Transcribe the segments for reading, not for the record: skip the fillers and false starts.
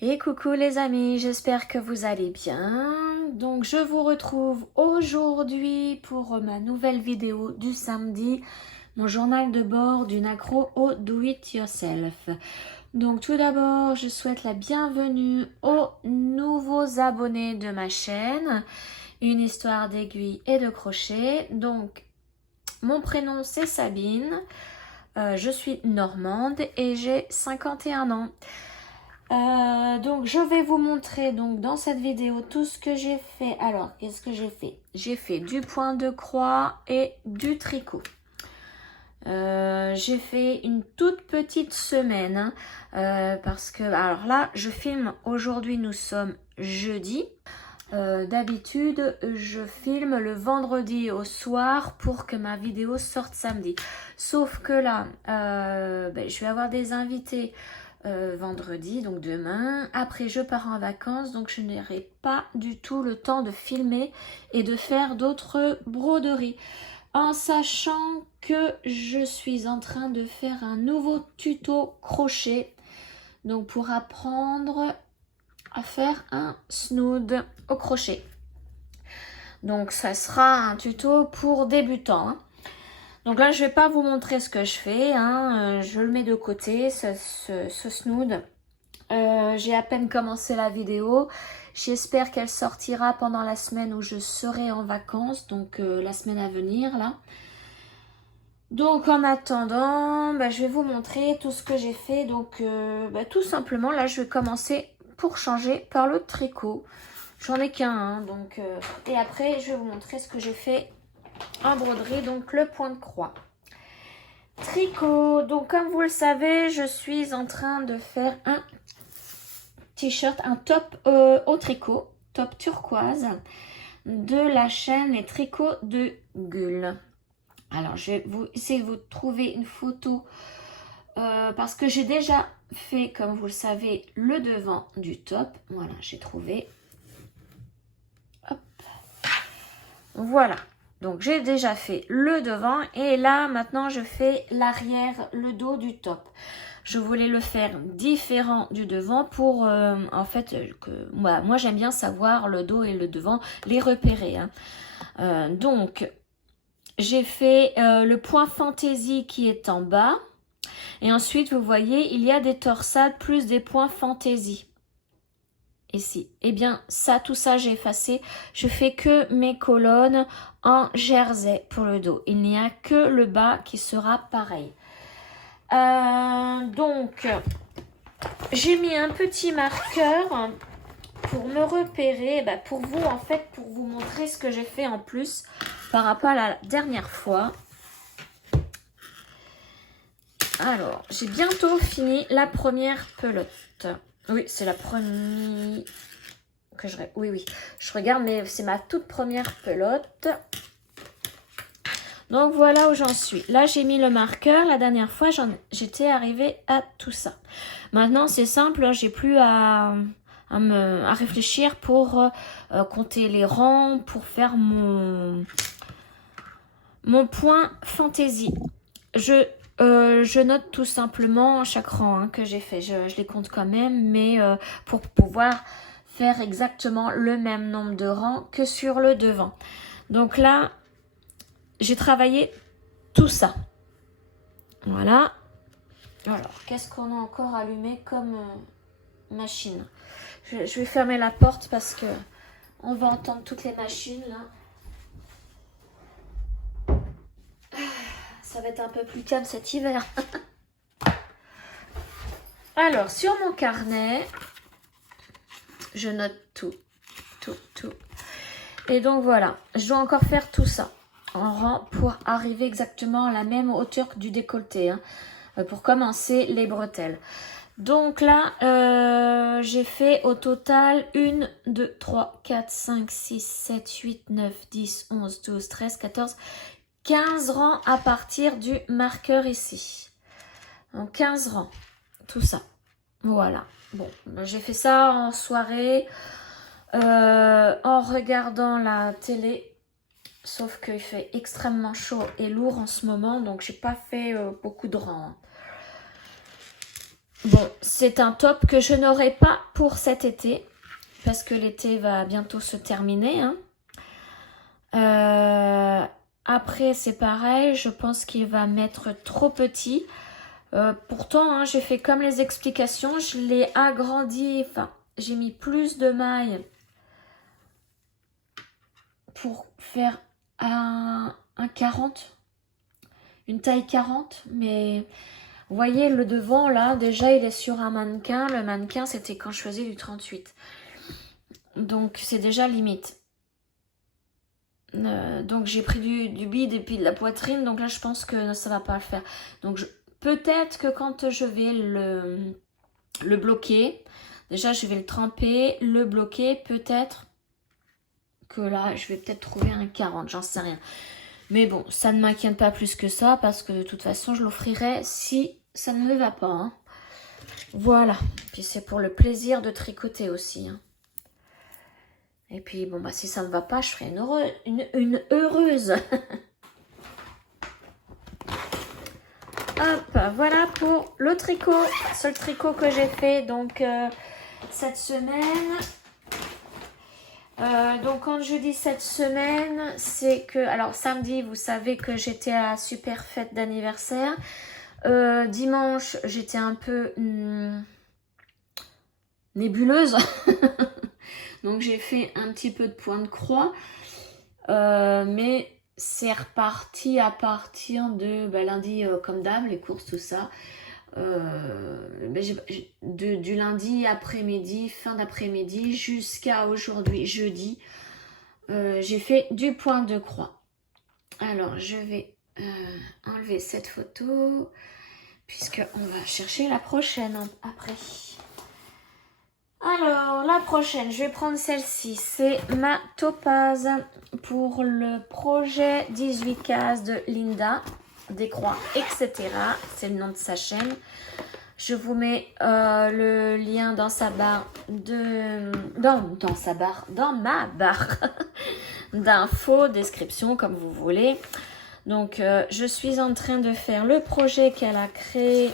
Et coucou les amis, j'espère que vous allez bien. Donc je vous retrouve aujourd'hui pour ma nouvelle vidéo du samedi, mon journal de bord d'une accro au do-it-yourself. Donc tout d'abord, je souhaite la bienvenue aux nouveaux abonnés de ma chaîne, une histoire d'aiguille et de crochet. Donc mon prénom c'est Sabine, je suis normande et j'ai 51 ans. Donc je vais vous montrer donc dans cette vidéo tout ce que j'ai fait. Alors qu'est-ce que j'ai fait? J'ai fait du point de croix et du tricot. J'ai fait une toute petite semaine parce que alors là je filme aujourd'hui, nous sommes jeudi. D'habitude je filme le vendredi au soir pour que ma vidéo sorte samedi, sauf que là je vais avoir des invités vendredi, donc demain. Après je pars en vacances, donc je n'aurai pas du tout le temps de filmer et de faire d'autres broderies, en sachant que je suis en train de faire un nouveau tuto crochet, donc pour apprendre à faire un snood au crochet. Donc ça sera un tuto pour débutants, hein. Donc là je vais pas vous montrer ce que je fais, hein. Je le mets de côté, ce snood. J'ai à peine commencé la vidéo. J'espère qu'elle sortira pendant la semaine où je serai en vacances, donc la semaine à venir là. Donc en attendant, je vais vous montrer tout ce que j'ai fait. Donc tout simplement là je vais commencer pour changer par le tricot. J'en ai qu'un, hein, donc et après je vais vous montrer ce que j'ai fait en broderie, donc le point de croix. Tricot, donc comme vous le savez, je suis en train de faire un t-shirt, un top au tricot, top turquoise de la chaîne Les Tricots de Gull. Alors je vais essayer de vous trouver une photo parce que j'ai déjà fait, comme vous le savez, le devant du top. Voilà, j'ai trouvé. Hop. Voilà. Donc j'ai déjà fait le devant et là maintenant je fais l'arrière, le dos du top. Je voulais le faire différent du devant pour en fait que moi j'aime bien savoir le dos et le devant, les repérer, hein. Donc j'ai fait le point fantaisie qui est en bas et ensuite vous voyez il y a des torsades plus des points fantaisie. Ici, et bien ça, tout ça j'ai effacé. Je fais que mes colonnes en jersey pour le dos. Il n'y a que le bas qui sera pareil. Donc j'ai mis un petit marqueur pour me repérer, pour vous en fait, pour vous montrer ce que j'ai fait en plus par rapport à la dernière fois. Alors j'ai bientôt fini la première pelote. Oui, c'est la première que je... Oui, je regarde, mais c'est ma toute première pelote. Donc voilà où j'en suis. Là, j'ai mis le marqueur. La dernière fois, j'étais arrivée à tout ça. Maintenant, c'est simple, hein, j'ai plus à réfléchir pour compter les rangs, pour faire mon point fantaisie. Je note tout simplement chaque rang, hein, que j'ai fait. Je les compte quand même, mais pour pouvoir faire exactement le même nombre de rangs que sur le devant. Donc là, j'ai travaillé tout ça. Voilà. Alors, qu'est-ce qu'on a encore allumé comme machine? Je vais fermer la porte parce que on va entendre toutes les machines là. Ça va être un peu plus calme cet hiver. Alors, sur mon carnet, je note tout. Et donc voilà, je dois encore faire tout ça en rang pour arriver exactement à la même hauteur que du décolleté, hein, pour commencer les bretelles. Donc là, j'ai fait au total 1, 2, 3, 4, 5, 6, 7, 8, 9, 10, 11, 12, 13, 14, 15 rangs à partir du marqueur ici. Donc 15 rangs, tout ça. Voilà. Bon, j'ai fait ça en soirée, en regardant la télé. Sauf qu'il fait extrêmement chaud et lourd en ce moment, donc j'ai pas fait beaucoup de rangs. Bon, c'est un top que je n'aurai pas pour cet été. Parce que l'été va bientôt se terminer. Hein. Après, c'est pareil. Je pense qu'il va m'être trop petit. Pourtant, hein, j'ai fait comme les explications. Je l'ai agrandi. Enfin, j'ai mis plus de mailles pour faire un 40. Une taille 40. Mais vous voyez, le devant, là, déjà, il est sur un mannequin. Le mannequin, c'était quand je faisais du 38. Donc, c'est déjà limite. Donc j'ai pris du bide et puis de la poitrine, donc là je pense que ça va pas le faire. Donc peut-être que quand je vais le bloquer, déjà je vais le tremper, le bloquer, peut-être que là je vais peut-être trouver un 40, j'en sais rien. Mais bon, ça ne m'inquiète pas plus que ça parce que de toute façon je l'offrirai si ça ne me va pas. Hein. Voilà, puis c'est pour le plaisir de tricoter aussi. Hein. Et puis, bon, bah, si ça ne va pas, je ferai une heureuse. Hop, voilà pour le tricot. Seul tricot que j'ai fait, donc, cette semaine. Donc, quand je dis cette semaine, c'est que... Alors, samedi, vous savez que j'étais à la super fête d'anniversaire. Dimanche, j'étais un peu nébuleuse. Donc j'ai fait un petit peu de point de croix, mais c'est reparti à partir de lundi comme d'hab, les courses, tout ça. Du lundi après-midi, fin d'après-midi, jusqu'à aujourd'hui, jeudi, j'ai fait du point de croix. Alors je vais enlever cette photo, puisqu'on va chercher la prochaine après. Alors, la prochaine, je vais prendre celle-ci. C'est ma topaz pour le projet 18 cases de Linda, des croix, etc. C'est le nom de sa chaîne. Je vous mets le lien dans sa barre dans ma barre d'infos, description, comme vous voulez. Donc, je suis en train de faire le projet qu'elle a créé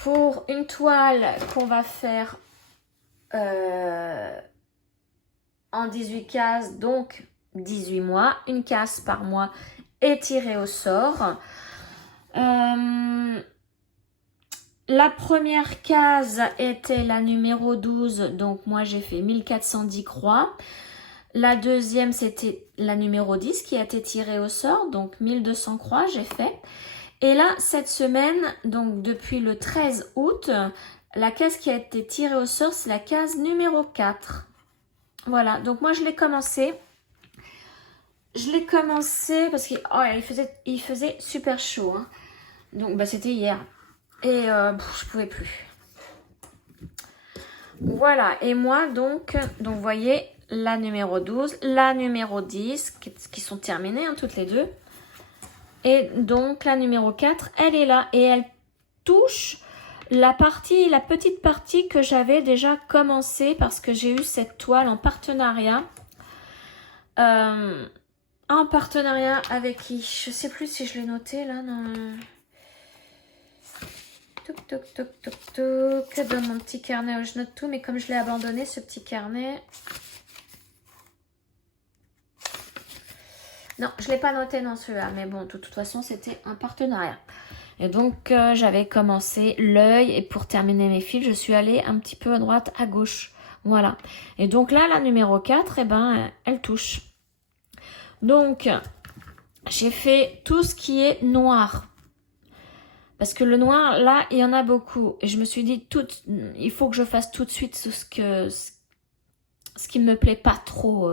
pour une toile qu'on va faire en 18 cases, donc 18 mois, une case par mois est tirée au sort. La première case était la numéro 12, donc moi j'ai fait 1410 croix. La deuxième c'était la numéro 10 qui a été tirée au sort, donc 1200 croix j'ai fait. Et là, cette semaine, donc depuis le 13 août, la case qui a été tirée au sort, c'est la case numéro 4. Voilà, donc moi je l'ai commencé. Je l'ai commencé parce qu'il faisait super chaud. Hein. Donc c'était hier. Et je pouvais plus. Voilà, et moi donc vous voyez la numéro 12, la numéro 10, qui sont terminées hein, toutes les deux. Et donc la numéro 4, elle est là et elle touche la petite partie que j'avais déjà commencé parce que j'ai eu cette toile en partenariat. En partenariat avec qui? Je sais plus si je l'ai noté là. Non. Toc toc toc toc toc. Dans mon petit carnet où je note tout, mais comme je l'ai abandonné ce petit carnet. Non, je ne l'ai pas noté dans celui-là, mais bon, de toute façon, c'était un partenariat. Et donc, j'avais commencé l'œil et pour terminer mes fils, je suis allée un petit peu à droite, à gauche. Voilà. Et donc là, la numéro 4, eh ben, elle touche. Donc, j'ai fait tout ce qui est noir. Parce que le noir, là, il y en a beaucoup. Et je me suis dit, il faut que je fasse tout de suite ce qui me plaît pas trop.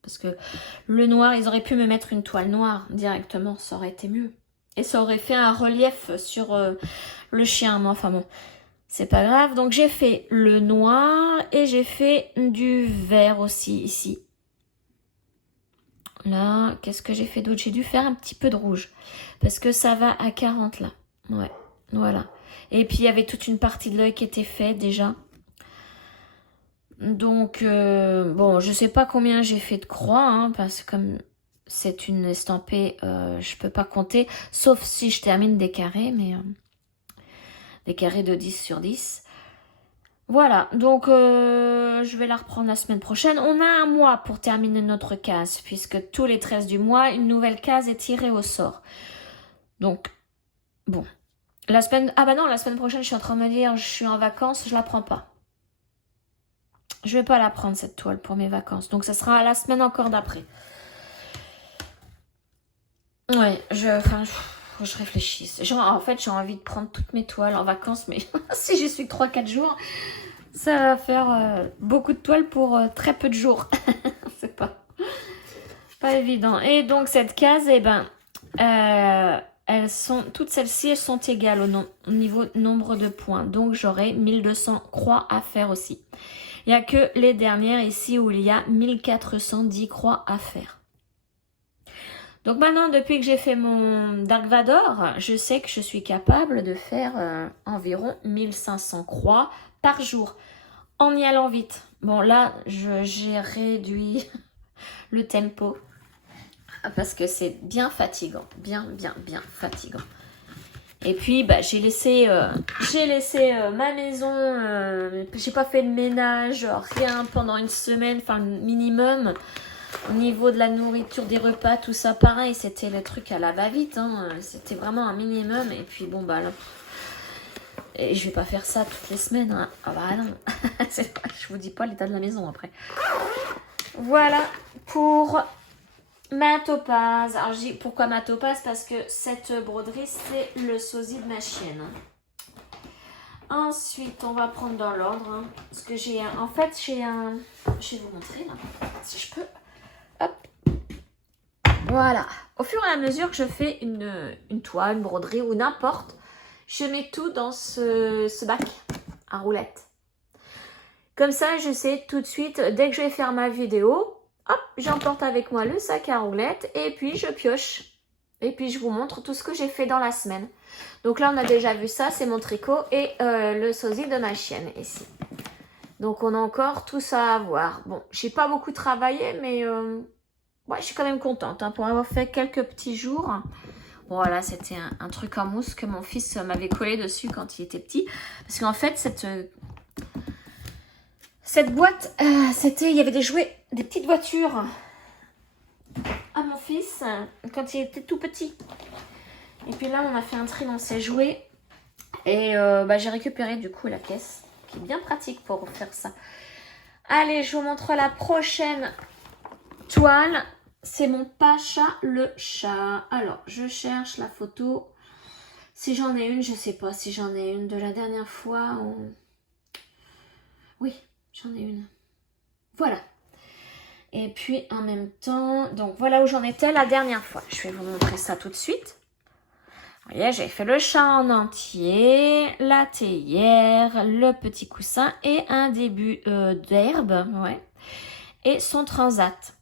Parce que le noir, ils auraient pu me mettre une toile noire directement, ça aurait été mieux. Et ça aurait fait un relief sur le chien. Mais enfin bon, c'est pas grave. Donc j'ai fait le noir et j'ai fait du vert aussi ici. Là, qu'est-ce que j'ai fait d'autre? J'ai dû faire un petit peu de rouge. Parce que ça va à 40 là. Ouais, voilà. Et puis il y avait toute une partie de l'œil qui était faite déjà. Donc, bon, je sais pas combien j'ai fait de croix, hein, parce que comme c'est une estampée, je peux pas compter, sauf si je termine des carrés, mais des carrés de 10 sur 10. Voilà, donc je vais la reprendre la semaine prochaine. On a un mois pour terminer notre case, puisque tous les 13 du mois, une nouvelle case est tirée au sort. Donc, bon. La semaine... Ah bah non, la semaine prochaine, je suis en train de me dire, je suis en vacances, je la prends pas. Je vais pas la prendre, cette toile, pour mes vacances. Donc, ça sera la semaine encore d'après. Ouais, je réfléchis. En fait, j'ai envie de prendre toutes mes toiles en vacances, mais si j'y suis 3-4 jours, ça va faire beaucoup de toiles pour très peu de jours. C'est pas évident. Et donc, cette case, eh ben, toutes celles-ci, elles sont égales au niveau nombre de points. Donc, j'aurai 1200 croix à faire aussi. Il n'y a que les dernières ici où il y a 1410 croix à faire. Donc maintenant, depuis que j'ai fait mon Dark Vador, je sais que je suis capable de faire environ 1500 croix par jour, en y allant vite. Bon là, j'ai réduit le tempo, parce que c'est bien fatigant, bien fatigant. Et puis, bah, j'ai laissé ma maison, j'ai pas fait de ménage, rien pendant une semaine, enfin minimum. Au niveau de la nourriture, des repas, tout ça, pareil, c'était le truc à la va-vite, hein. C'était vraiment un minimum. Et puis bon, bah là, et je vais pas faire ça toutes les semaines, hein. Ah bah non, je vous dis pas l'état de la maison après. Voilà pour ma topaz. Alors je dis pourquoi ma topaz, parce que cette broderie, c'est le sosie de ma chienne. Ensuite, on va prendre dans l'ordre, hein, parce que j'ai un... En fait, j'ai un... Je vais vous montrer, là, si je peux. Hop. Voilà. Au fur et à mesure que je fais une toile, une broderie ou n'importe, je mets tout dans ce bac à roulettes. Comme ça, je sais tout de suite, dès que je vais faire ma vidéo, hop, j'emporte avec moi le sac à roulettes et puis je pioche. Et puis je vous montre tout ce que j'ai fait dans la semaine. Donc là, on a déjà vu ça, c'est mon tricot et le sosie de ma chienne ici. Donc on a encore tout ça à voir. Bon, j'ai pas beaucoup travaillé, mais ouais, je suis quand même contente hein, pour avoir fait quelques petits jours. Voilà, c'était un truc en mousse que mon fils m'avait collé dessus quand il était petit. Parce qu'en fait, cette boîte, il y avait des jouets, des petites voitures à mon fils quand il était tout petit. Et puis là, on a fait un tri dans ses jouets. Et bah, j'ai récupéré du coup la caisse, qui est bien pratique pour faire ça. Allez, je vous montre la prochaine toile. C'est mon Pacha le chat. Alors, je cherche la photo. Si j'en ai une, je sais pas si j'en ai une de la dernière fois. Oui, j'en ai une. Voilà. Et puis, en même temps, donc voilà où j'en étais la dernière fois. Je vais vous montrer ça tout de suite. Vous voyez, j'ai fait le chat en entier, la théière, le petit coussin et un début d'herbe, ouais, et son transat.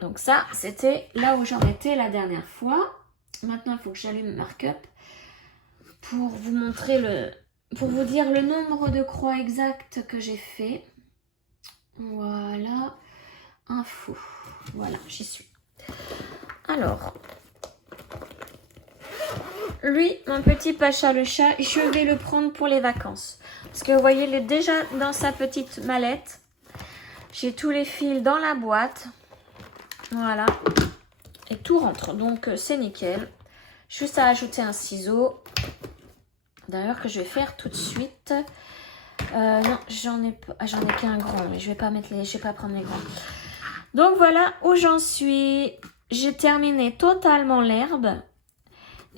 Donc ça, c'était là où j'en étais la dernière fois. Maintenant, il faut que j'allume le mark-up pour vous montrer pour vous dire le nombre de croix exactes que j'ai fait. Voilà, info. Voilà, j'y suis. Alors... Lui, mon petit Pacha le chat, je vais le prendre pour les vacances. Parce que vous voyez, il est déjà dans sa petite mallette. J'ai tous les fils dans la boîte. Voilà. Et tout rentre. Donc, c'est nickel. Juste à ajouter un ciseau. D'ailleurs, que je vais faire tout de suite. Non, j'en ai qu'un grand. Mais je vais pas prendre les grands. Donc, voilà où j'en suis. J'ai terminé totalement l'herbe.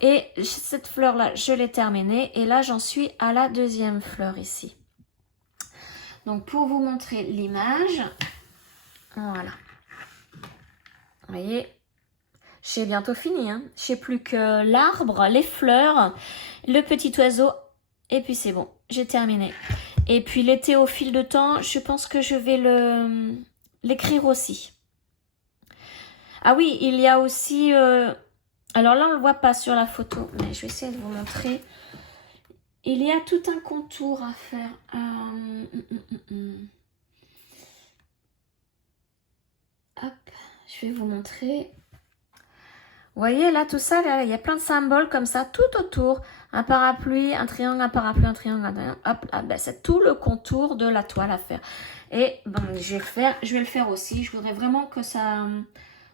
Et cette fleur-là, je l'ai terminée. Et là, j'en suis à la deuxième fleur ici. Donc, pour vous montrer l'image, voilà. Vous voyez, j'ai bientôt fini. Hein. Je n'ai plus que l'arbre, les fleurs, le petit oiseau. Et puis, c'est bon, j'ai terminé. Et puis, l'été, au fil de temps, je pense que je vais l'écrire aussi. Ah oui, il y a aussi... alors là, on ne le voit pas sur la photo, mais je vais essayer de vous montrer. Il y a tout un contour à faire. Hop, je vais vous montrer. Vous voyez, là, tout ça, là, il y a plein de symboles comme ça, tout autour. un parapluie, un triangle, un parapluie, un triangle, un triangle. Hop, là, ben, c'est tout le contour de la toile à faire. Et bon, je vais le faire aussi. Je voudrais vraiment que ça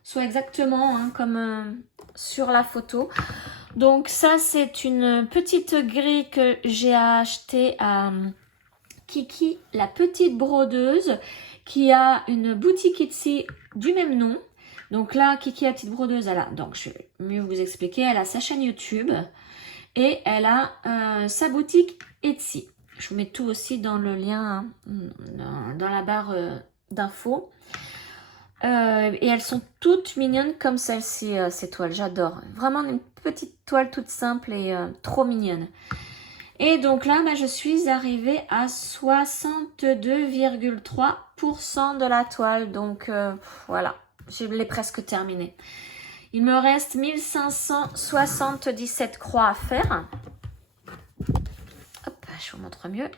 soit exactement hein, comme sur la photo. Donc ça, c'est une petite grille que j'ai achetée à Kiki, la petite brodeuse, qui a une boutique Etsy du même nom. Donc là, Kiki, la petite brodeuse, elle a, donc je vais mieux vous expliquer, elle a sa chaîne YouTube et elle a sa boutique Etsy. Je vous mets tout aussi dans le lien, dans la barre d'infos. Et elles sont toutes mignonnes comme celle-ci, ces toiles, j'adore. Vraiment une petite toile toute simple et trop mignonne. Et donc là, bah, je suis arrivée à 62,3% de la toile. Donc voilà, je l'ai presque terminée. Il me reste 1577 croix à faire. Hop, je vous montre mieux.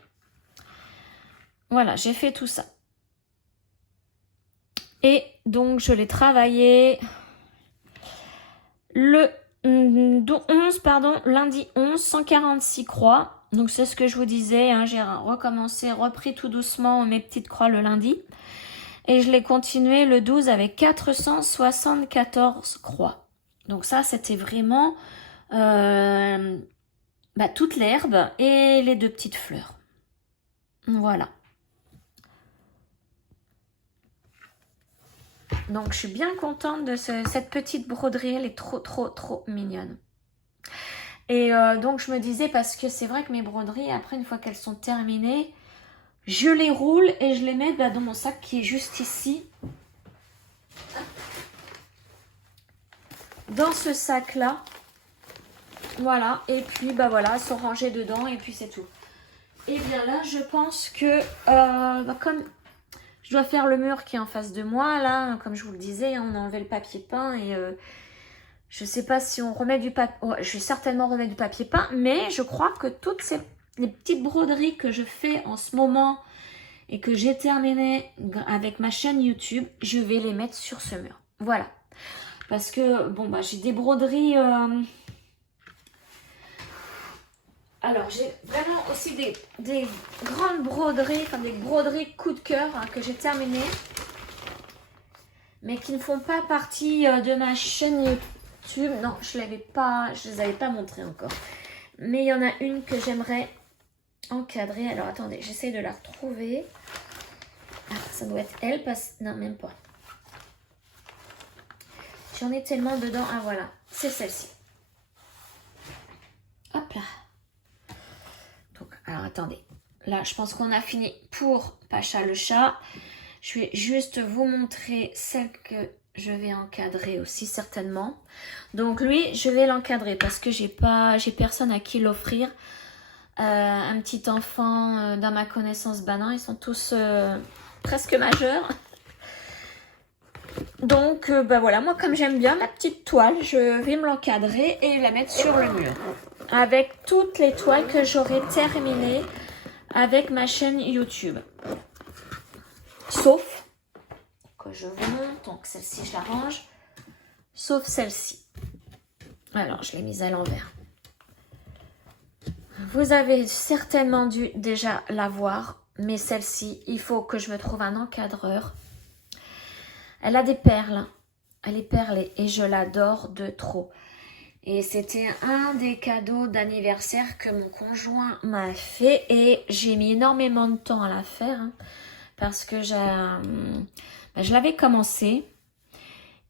Voilà, j'ai fait tout ça. Et donc, je l'ai travaillé le 11, pardon, lundi 11, 146 croix. Donc, c'est ce que je vous disais. Hein, j'ai recommencé, repris tout doucement mes petites croix le lundi. Et je l'ai continué le 12 avec 474 croix. Donc ça, c'était vraiment toute l'herbe et les deux petites fleurs. Voilà. Donc, je suis bien contente de cette petite broderie. Elle est trop, trop, trop mignonne. Et donc, je me disais, parce que c'est vrai que mes broderies, après, une fois qu'elles sont terminées, je les roule et je les mets dans mon sac qui est juste ici. Dans ce sac-là. Voilà. Et puis, voilà, elles sont rangées dedans et puis c'est tout. Et bien là, je pense que comme je dois faire le mur qui est en face de moi, là, comme je vous le disais, on a enlevé le papier peint et je ne sais pas si on remet du papier. Oh, je vais certainement remettre du papier peint, mais je crois que toutes les petites broderies que je fais en ce moment et que j'ai terminées avec ma chaîne YouTube, je vais les mettre sur ce mur. Voilà. Parce que, bon, j'ai des broderies... Alors, j'ai vraiment aussi des grandes broderies, enfin des broderies coup de cœur hein, que j'ai terminées. Mais qui ne font pas partie de ma chaîne YouTube. Non, je ne les avais pas montrées encore. Mais il y en a une que j'aimerais encadrer. Alors, attendez, j'essaie de la retrouver. Ah, ça doit être elle, non, même pas. J'en ai tellement dedans. Ah, voilà, c'est celle-ci. Hop là. Alors, attendez. Là, je pense qu'on a fini pour Pacha le chat. Je vais juste vous montrer celle que je vais encadrer aussi, certainement. Donc, lui, je vais l'encadrer parce que j'ai personne à qui l'offrir. Un petit enfant dans ma connaissance, non, ils sont tous presque majeurs. Donc, voilà, moi, comme j'aime bien ma petite toile, je vais me l'encadrer et la mettre sur le mur. Avec toutes les toiles que j'aurai terminées avec ma chaîne YouTube. Sauf que je vous montre, donc celle-ci je la range, sauf celle-ci. Alors je l'ai mise à l'envers. Vous avez certainement dû déjà la voir, mais celle-ci, il faut que je me trouve un encadreur. Elle a des perles, elle est perlée et je l'adore de trop. Et c'était un des cadeaux d'anniversaire que mon conjoint m'a fait. Et j'ai mis énormément de temps à la faire. Hein, parce que je l'avais commencé.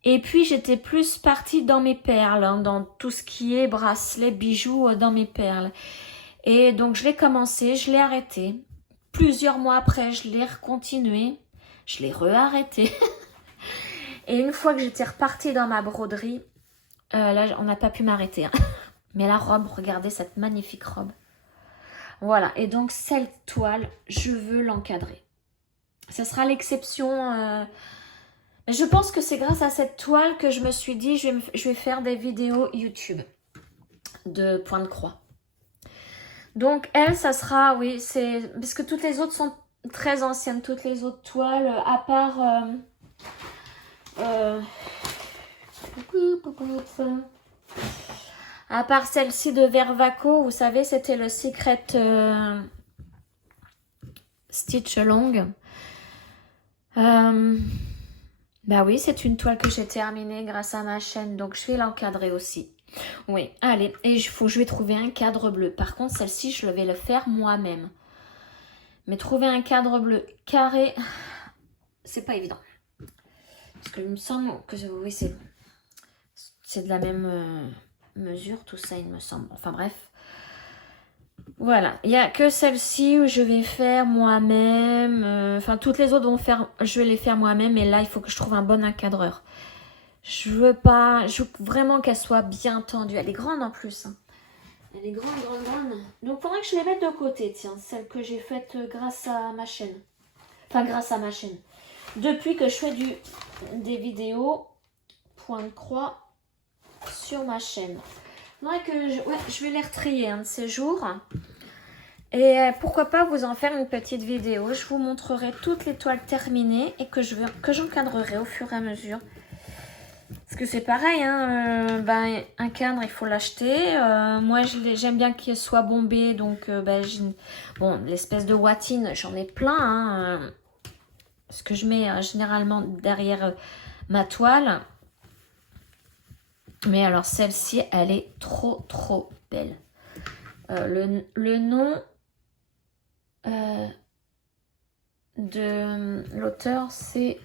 Et puis j'étais plus partie dans mes perles. Hein, dans tout ce qui est bracelets, bijoux dans mes perles. Et donc je l'ai commencé, je l'ai arrêté. Plusieurs mois après, je l'ai recontinué. Je l'ai re-arrêté. Et une fois que j'étais repartie dans ma broderie... là, on n'a pas pu m'arrêter. Hein. Mais la robe, regardez cette magnifique robe. Voilà. Et donc, cette toile, je veux l'encadrer. Ce sera l'exception. Je pense que c'est grâce à cette toile que je me suis dit, je vais faire des vidéos YouTube de point de croix. Donc, elle, ça sera, oui, c'est... Parce que toutes les autres sont très anciennes. Toutes les autres toiles, à part... À part celle-ci de Vervaco, vous savez, c'était le Secret Stitch Long. Bah oui, c'est une toile que j'ai terminée grâce à ma chaîne, donc je vais l'encadrer aussi. Oui, allez, et je vais trouver un cadre bleu. Par contre, celle-ci, je vais le faire moi-même. Mais trouver un cadre bleu carré, c'est pas évident. Parce que il me semble que oui, c'est de la même mesure, tout ça, il me semble. Enfin bref. Voilà, il n'y a que celle-ci où je vais faire moi-même. Enfin, toutes les autres je vais les faire moi-même. Et là, il faut que je trouve un bon encadreur. Je veux vraiment qu'elle soit bien tendue. Elle est grande en plus. Hein. Elle est grande, grande, grande. Donc, il faudrait que je les mette de côté, tiens. Celle que j'ai faite grâce à ma chaîne. Enfin, grâce à ma chaîne. Depuis que je fais des vidéos point de croix sur ma chaîne. Ouais, je vais les retrier un de ces jours. Et pourquoi pas vous en faire une petite vidéo. Je vous montrerai toutes les toiles terminées et que j'encadrerai au fur et à mesure. Parce que c'est pareil, hein, un cadre, il faut l'acheter. Moi, j'aime bien qu'il soit bombé. Donc, bon, l'espèce de watine, j'en ai plein. Hein, ce que je mets généralement derrière ma toile. Mais alors, celle-ci, elle est trop, trop belle. Le nom de l'auteur, c'est...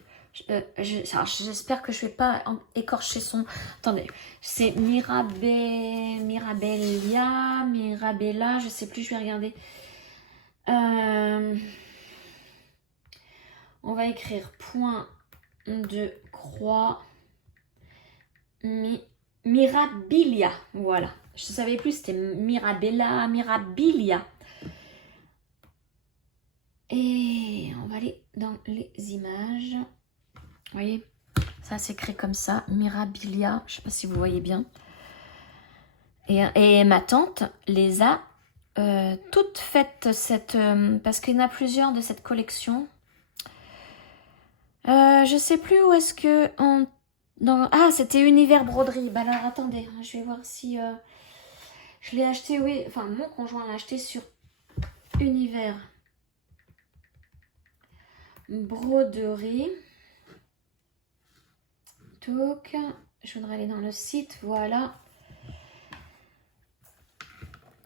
J'espère que je ne vais pas écorcher son... Attendez, c'est Mirabella, je ne sais plus, je vais regarder. On va écrire point de croix Mirabilia, voilà. Je ne savais plus, c'était Mirabilia. Et on va aller dans les images. Vous voyez, ça s'écrit comme ça, Mirabilia. Je ne sais pas si vous voyez bien. Et ma tante les a toutes faites, parce qu'il y en a plusieurs de cette collection. Je ne sais plus où est-ce que... Ah, c'était Univers Broderie. Bah alors, attendez, je vais voir si... je l'ai acheté, oui. Enfin, mon conjoint l'a acheté sur Univers Broderie. Donc, je voudrais aller dans le site, voilà.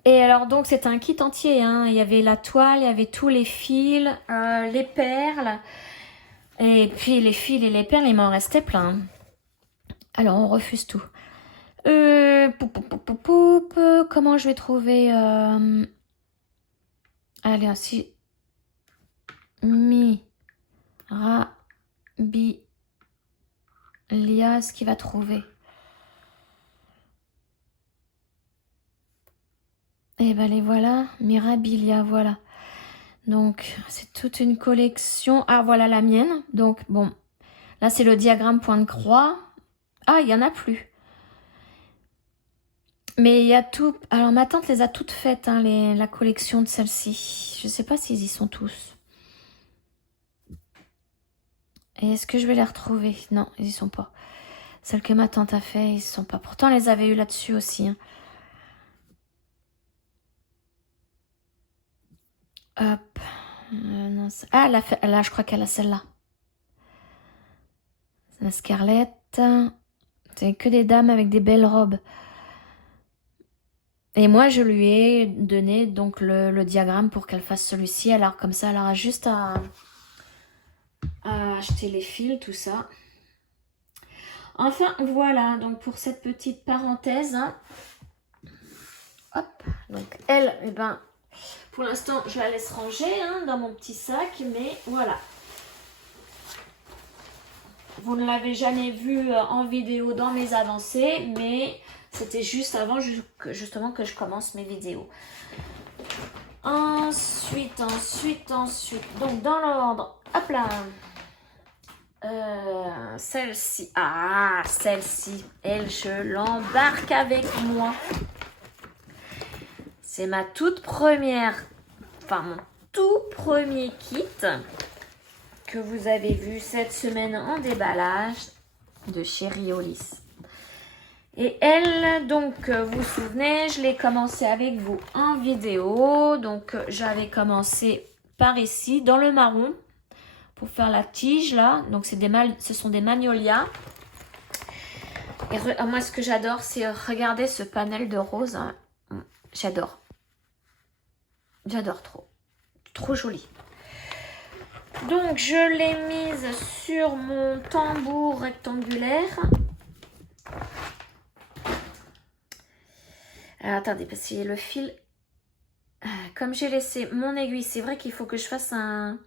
Et alors, donc, c'est un kit entier. Hein. Il y avait la toile, il y avait tous les fils, les perles. Et puis, les fils et les perles, il m'en restait plein. Alors, on refuse tout. Comment je vais trouver... Allez, ainsi... Mirabilia, ce qu'il va trouver. Et ben les voilà, Mirabilia, voilà. Donc, c'est toute une collection. Ah, voilà la mienne. Donc, bon, là, c'est le diagramme point de croix. Ah, il n'y en a plus. Mais il y a tout... Alors, ma tante les a toutes faites, hein, la collection de celle-ci. Je ne sais pas s'ils y sont tous. Et est-ce que je vais les retrouver? Non, ils y sont pas. Celles que ma tante a fait, ils y sont pas. Pourtant, elle les avait eu là-dessus aussi. Hein. Hop. Non, ah, là, je crois qu'elle a celle-là. La Scarlett. C'est que des dames avec des belles robes. Et moi, je lui ai donné donc le diagramme pour qu'elle fasse celui-ci. Alors, comme ça, elle aura juste à acheter les fils, tout ça. Enfin, voilà. Donc, pour cette petite parenthèse. Hein. Hop. Donc, elle, eh ben, pour l'instant, je la laisse ranger hein, dans mon petit sac. Mais voilà. Vous ne l'avez jamais vu en vidéo dans mes avancées, mais c'était juste avant justement que je commence mes vidéos. Ensuite. Donc dans l'ordre, hop là. Celle-ci. Ah, celle-ci. Elle, je l'embarque avec moi. C'est ma toute première, enfin mon tout premier kit. Que vous avez vu cette semaine en déballage de chez Riolis. Et elle, donc, vous vous souvenez, je l'ai commencé avec vous en vidéo. Donc, j'avais commencé par ici, dans le marron, pour faire la tige, là. Donc, ce sont des magnolias. Et moi, ce que j'adore, c'est regarder ce panel de rose. Hein. J'adore. J'adore trop. Trop joli. Donc, je l'ai mise sur mon tambour rectangulaire. Alors, attendez, parce que le fil... Comme j'ai laissé mon aiguille, c'est vrai qu'il faut que je fasse un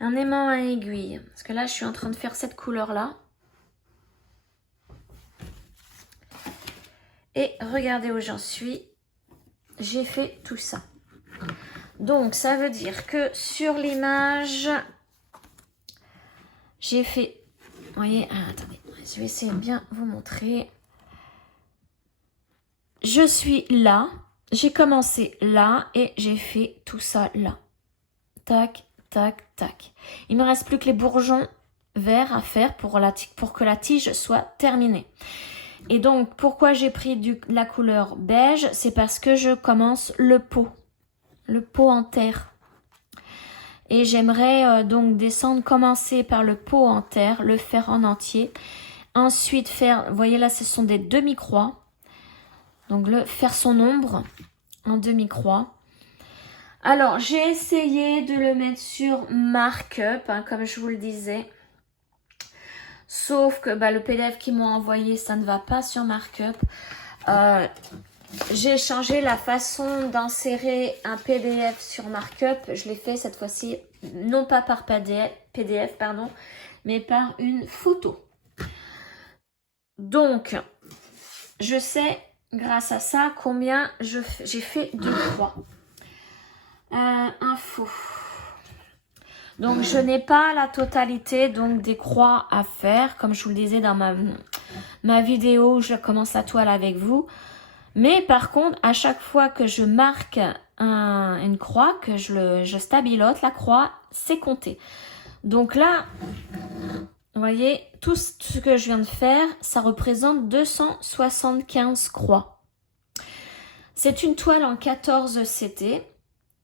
aimant à aiguille. Parce que là, je suis en train de faire cette couleur-là. Et regardez où j'en suis. J'ai fait tout ça. Donc, ça veut dire que sur l'image, j'ai fait... Vous voyez, attendez, je vais essayer de bien vous montrer. Je suis là. J'ai commencé là et j'ai fait tout ça là. Tac, tac, tac. Il me reste plus que les bourgeons verts à faire pour que la tige soit terminée. Et donc, pourquoi j'ai pris la couleur beige? C'est parce que je commence le pot en terre. Et j'aimerais donc commencer par le pot en terre, le faire en entier. Ensuite faire, vous voyez là, ce sont des demi-croix. Donc, faire son ombre en demi-croix. Alors, j'ai essayé de le mettre sur Markup, hein, comme je vous le disais. Sauf que le PDF qu'ils m'ont envoyé, ça ne va pas sur Markup. J'ai changé la façon d'insérer un PDF sur Markup. Je l'ai fait cette fois-ci, non pas par PDF, mais par une photo. Donc, je sais, grâce à ça, combien j'ai fait de croix. Info. Donc, je n'ai pas la totalité des croix à faire, comme je vous le disais dans ma vidéo où je commence la toile avec vous. Mais par contre, à chaque fois que je marque une croix, que je stabilote, la croix, c'est compté. Donc là, vous voyez, tout ce que je viens de faire, ça représente 275 croix. C'est une toile en 14 CT.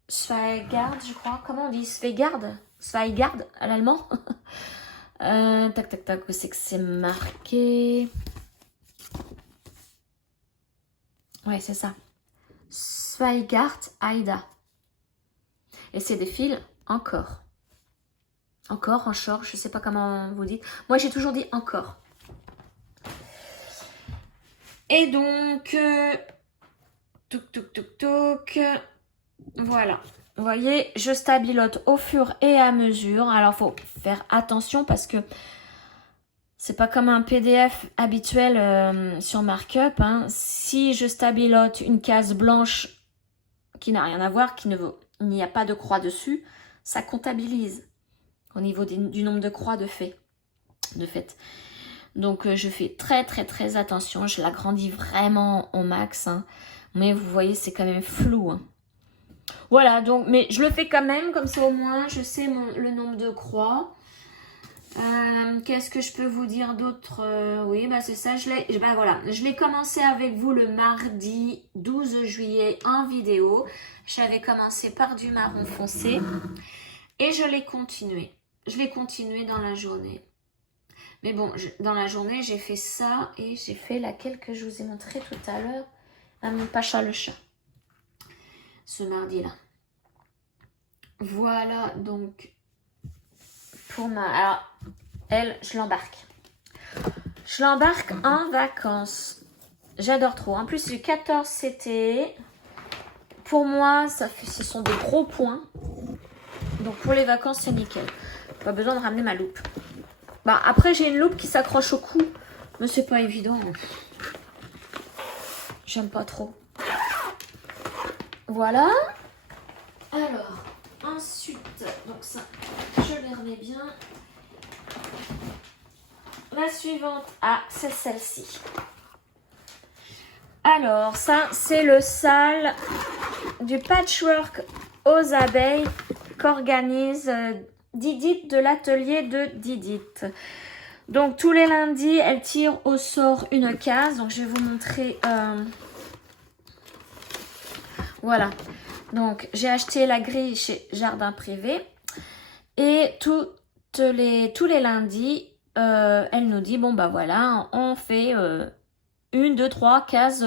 Zweigard, je crois. Comment on dit? Zweigard à l'allemand. Tac, tac, tac. Où c'est que c'est marqué? Ouais, c'est ça. Zweigard Aida. Et c'est des fils encore. Encore, short, je sais pas comment vous dites. Moi, j'ai toujours dit encore. Et donc, touc, touc, touc, touc. Voilà. Vous voyez, je stabilote au fur et à mesure. Alors, il faut faire attention parce que c'est pas comme un PDF habituel sur Markup. Hein. Si je stabilote une case blanche qui n'a rien à voir, il n'y a pas de croix dessus, ça comptabilise au niveau du nombre de croix de fait. Donc, je fais très, très, très attention. Je l'agrandis vraiment au max. Hein. Mais vous voyez, c'est quand même flou. Hein. Voilà, donc, mais je le fais quand même, comme ça au moins, je sais le nombre de croix. Qu'est-ce que je peux vous dire d'autre? Oui, c'est ça, je l'ai commencé avec vous le mardi 12 juillet en vidéo. J'avais commencé par du marron foncé et je l'ai continué. Je l'ai continué dans la journée. Mais bon, dans la journée, j'ai fait ça et j'ai fait laquelle que je vous ai montré tout à l'heure à mon Pacha le chat. Ce mardi-là. Voilà, donc, pour alors, elle, je l'embarque. Je l'embarque en vacances. J'adore trop. En plus, le 14 CT. Pour moi, ce sont des gros points. Donc, pour les vacances, c'est nickel. Pas besoin de ramener ma loupe. Après, j'ai une loupe qui s'accroche au cou. Mais c'est pas évident. J'aime pas trop. Voilà. Alors, ensuite, donc ça, je les remets bien. La suivante, c'est celle-ci. Alors, ça, c'est le sale du patchwork aux abeilles qu'organise Didit de l'atelier de Didit. Donc tous les lundis, elle tire au sort une case. Donc je vais vous montrer. Voilà. Donc j'ai acheté la grille chez Jardin Privé. Et tous les lundis, elle nous dit, bon bah voilà, on fait une, deux, trois cases.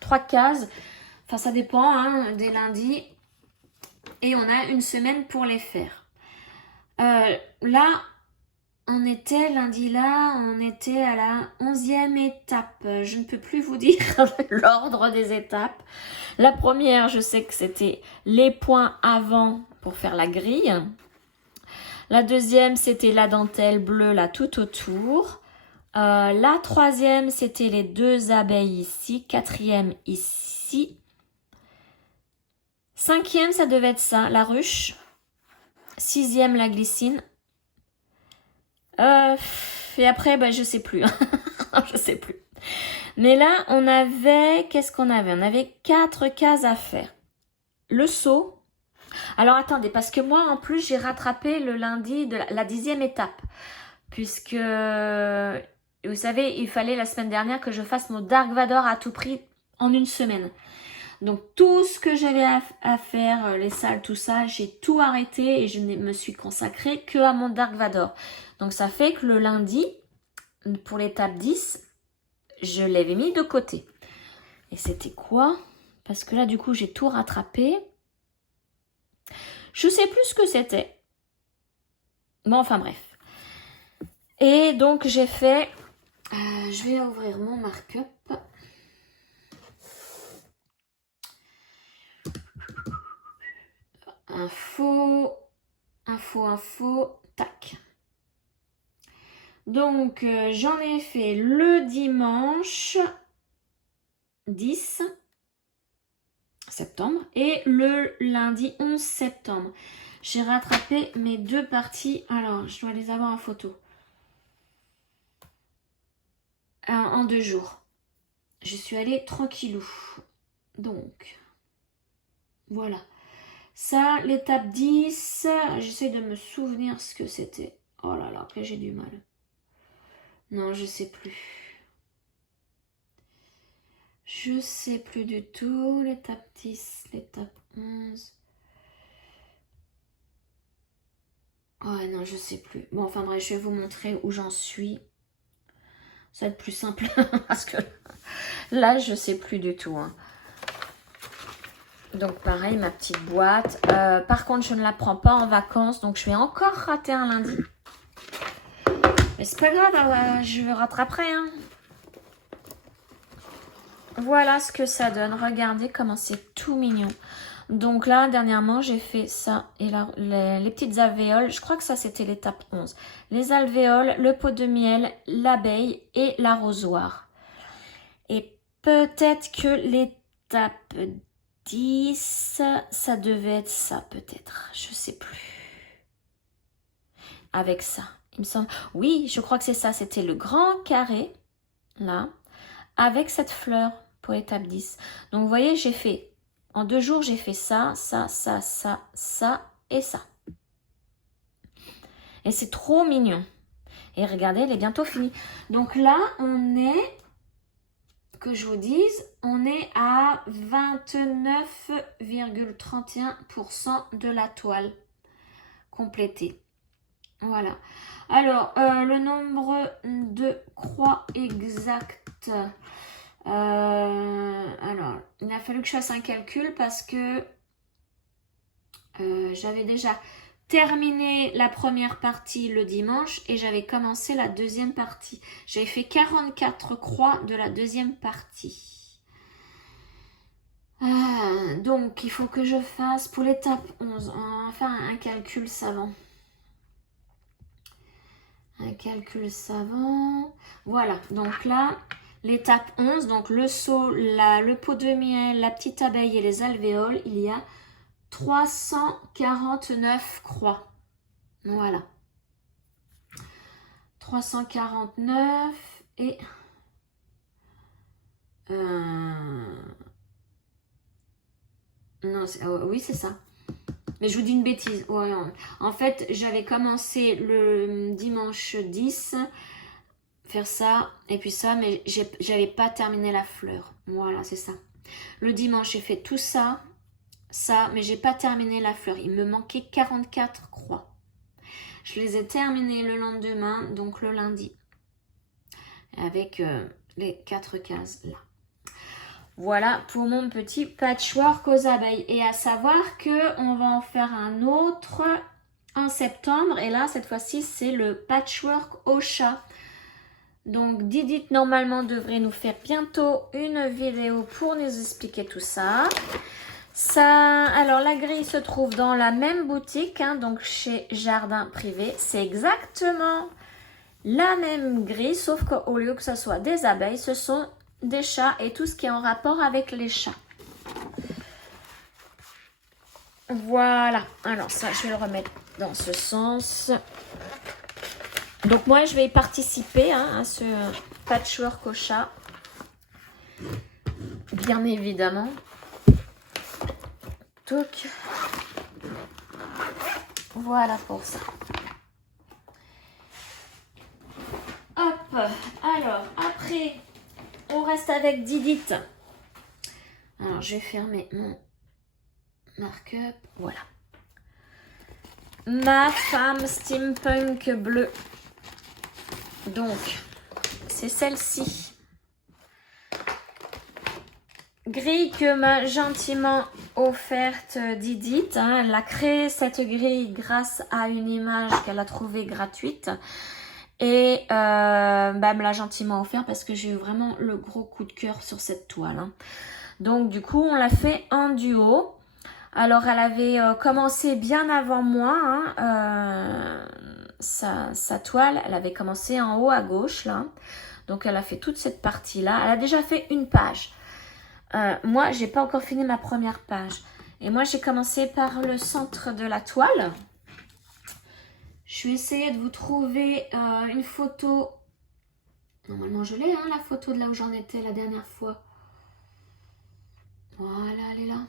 Trois cases. Enfin ça dépend hein, des lundis. Et on a une semaine pour les faire. Là, lundi là, on était à la 11e étape. Je ne peux plus vous dire l'ordre des étapes. La première, je sais que c'était les points avant pour faire la grille. La deuxième, c'était la dentelle bleue là tout autour. La troisième, c'était les 2 abeilles ici. Quatrième ici. Cinquième, ça devait être ça, la ruche. Sixième, la glycine. Et après, bah, je sais plus. Je sais plus. Mais là, on avait... Qu'est-ce qu'on avait? On avait 4 cases à faire. Le seau. Alors, attendez, parce que moi, en plus, j'ai rattrapé le lundi de la 10e étape. Puisque, vous savez, il fallait la semaine dernière que je fasse mon Dark Vador à tout prix en une semaine. Donc tout ce que j'avais à faire, les salles, tout ça, j'ai tout arrêté et je ne me suis consacrée que à mon Dark Vador. Donc ça fait que le lundi, pour l'étape 10, je l'avais mis de côté. Et c'était quoi? Parce que là du coup j'ai tout rattrapé. Je sais plus ce que c'était. Bon enfin bref. Et donc j'ai fait... je vais ouvrir mon mark-up. Info, tac. Donc, j'en ai fait le dimanche 10 septembre et le lundi 11 septembre. J'ai rattrapé mes 2 parties. Alors, je dois les avoir en photo. En 2 jours. Je suis allée tranquillou. Donc, voilà. Ça, l'étape 10, j'essaie de me souvenir ce que c'était. Oh là là, que j'ai du mal. Non, je sais plus. Je sais plus du tout. L'étape 10, l'étape 11. Oh non, je sais plus. Bon, enfin bref, je vais vous montrer où j'en suis. Ça va être plus simple parce que là, je sais plus du tout. Hein. Donc pareil, ma petite boîte. Par contre, je ne la prends pas en vacances, donc je vais encore rater un lundi. Mais c'est pas grave, je rattraperai. Hein. Voilà ce que ça donne. Regardez comment c'est tout mignon. Donc là, dernièrement, j'ai fait ça. Et là, les petites alvéoles, je crois que ça, c'était l'étape 11. Les alvéoles, le pot de miel, l'abeille et l'arrosoir. Et peut-être que l'étape 10, ça devait être ça, peut-être. Je sais plus. Avec ça, il me semble. Oui, je crois que c'est ça. C'était le grand carré, là, avec cette fleur pour étape 10. Donc, vous voyez, j'ai fait... En 2 jours, j'ai fait ça, ça, ça, ça, ça et ça. Et c'est trop mignon. Et regardez, elle est bientôt finie. Donc là, on est, que je vous dise, on est à 29,31% de la toile complétée. Voilà. Alors, le nombre de croix exact... alors, il a fallu que je fasse un calcul parce que j'avais déjà terminé la première partie le dimanche et j'avais commencé la deuxième partie. J'avais fait 44 croix de la deuxième partie. Donc, il faut que je fasse pour l'étape 11, enfin un calcul savant. Un calcul savant. Voilà, donc là... L'étape 11, donc le seau, le pot de miel, la petite abeille et les alvéoles, il y a 349 croix. Voilà. 349 et... Non, oui, c'est ça. Mais je vous dis une bêtise. Ouais, en fait, j'avais commencé le dimanche 10... faire ça et puis ça, mais j'avais pas terminé la fleur. Voilà, c'est ça. Le dimanche, j'ai fait tout ça, mais j'ai pas terminé la fleur. Il me manquait 44 croix. Je les ai terminées le lendemain, donc le lundi, avec les 4 cases là. Voilà pour mon petit patchwork aux abeilles. Et à savoir que on va en faire un autre en septembre. Et là, cette fois-ci, c'est le patchwork au chat. Donc Didit normalement devrait nous faire bientôt une vidéo pour nous expliquer tout ça. Alors la grille se trouve dans la même boutique, hein, donc chez Jardin Privé. C'est exactement la même grille, sauf qu'au lieu que ce soit des abeilles, ce sont des chats et tout ce qui est en rapport avec les chats. Voilà, alors ça je vais le remettre dans ce sens. Donc moi je vais participer à ce patchwork au chat, bien évidemment. Donc voilà pour ça. Hop, alors après on reste avec Didit. Alors je vais fermer mon mark-up, voilà. Ma femme steampunk bleue. Donc, c'est celle-ci. Grille que m'a gentiment offerte Didit. Hein. Elle a créé cette grille grâce à une image qu'elle a trouvée gratuite. Et elle me l'a gentiment offert parce que j'ai eu vraiment le gros coup de cœur sur cette toile. Hein. Donc, du coup, on l'a fait en duo. Alors, elle avait commencé bien avant moi, hein, sa toile. Elle avait commencé en haut à gauche, là. Donc, elle a fait toute cette partie-là. Elle a déjà fait une page. Moi, j'ai pas encore fini ma première page. Et moi, j'ai commencé par le centre de la toile. Je vais essayer de vous trouver une photo. Normalement, je l'ai, hein, la photo de là où j'en étais la dernière fois. Voilà, elle est là.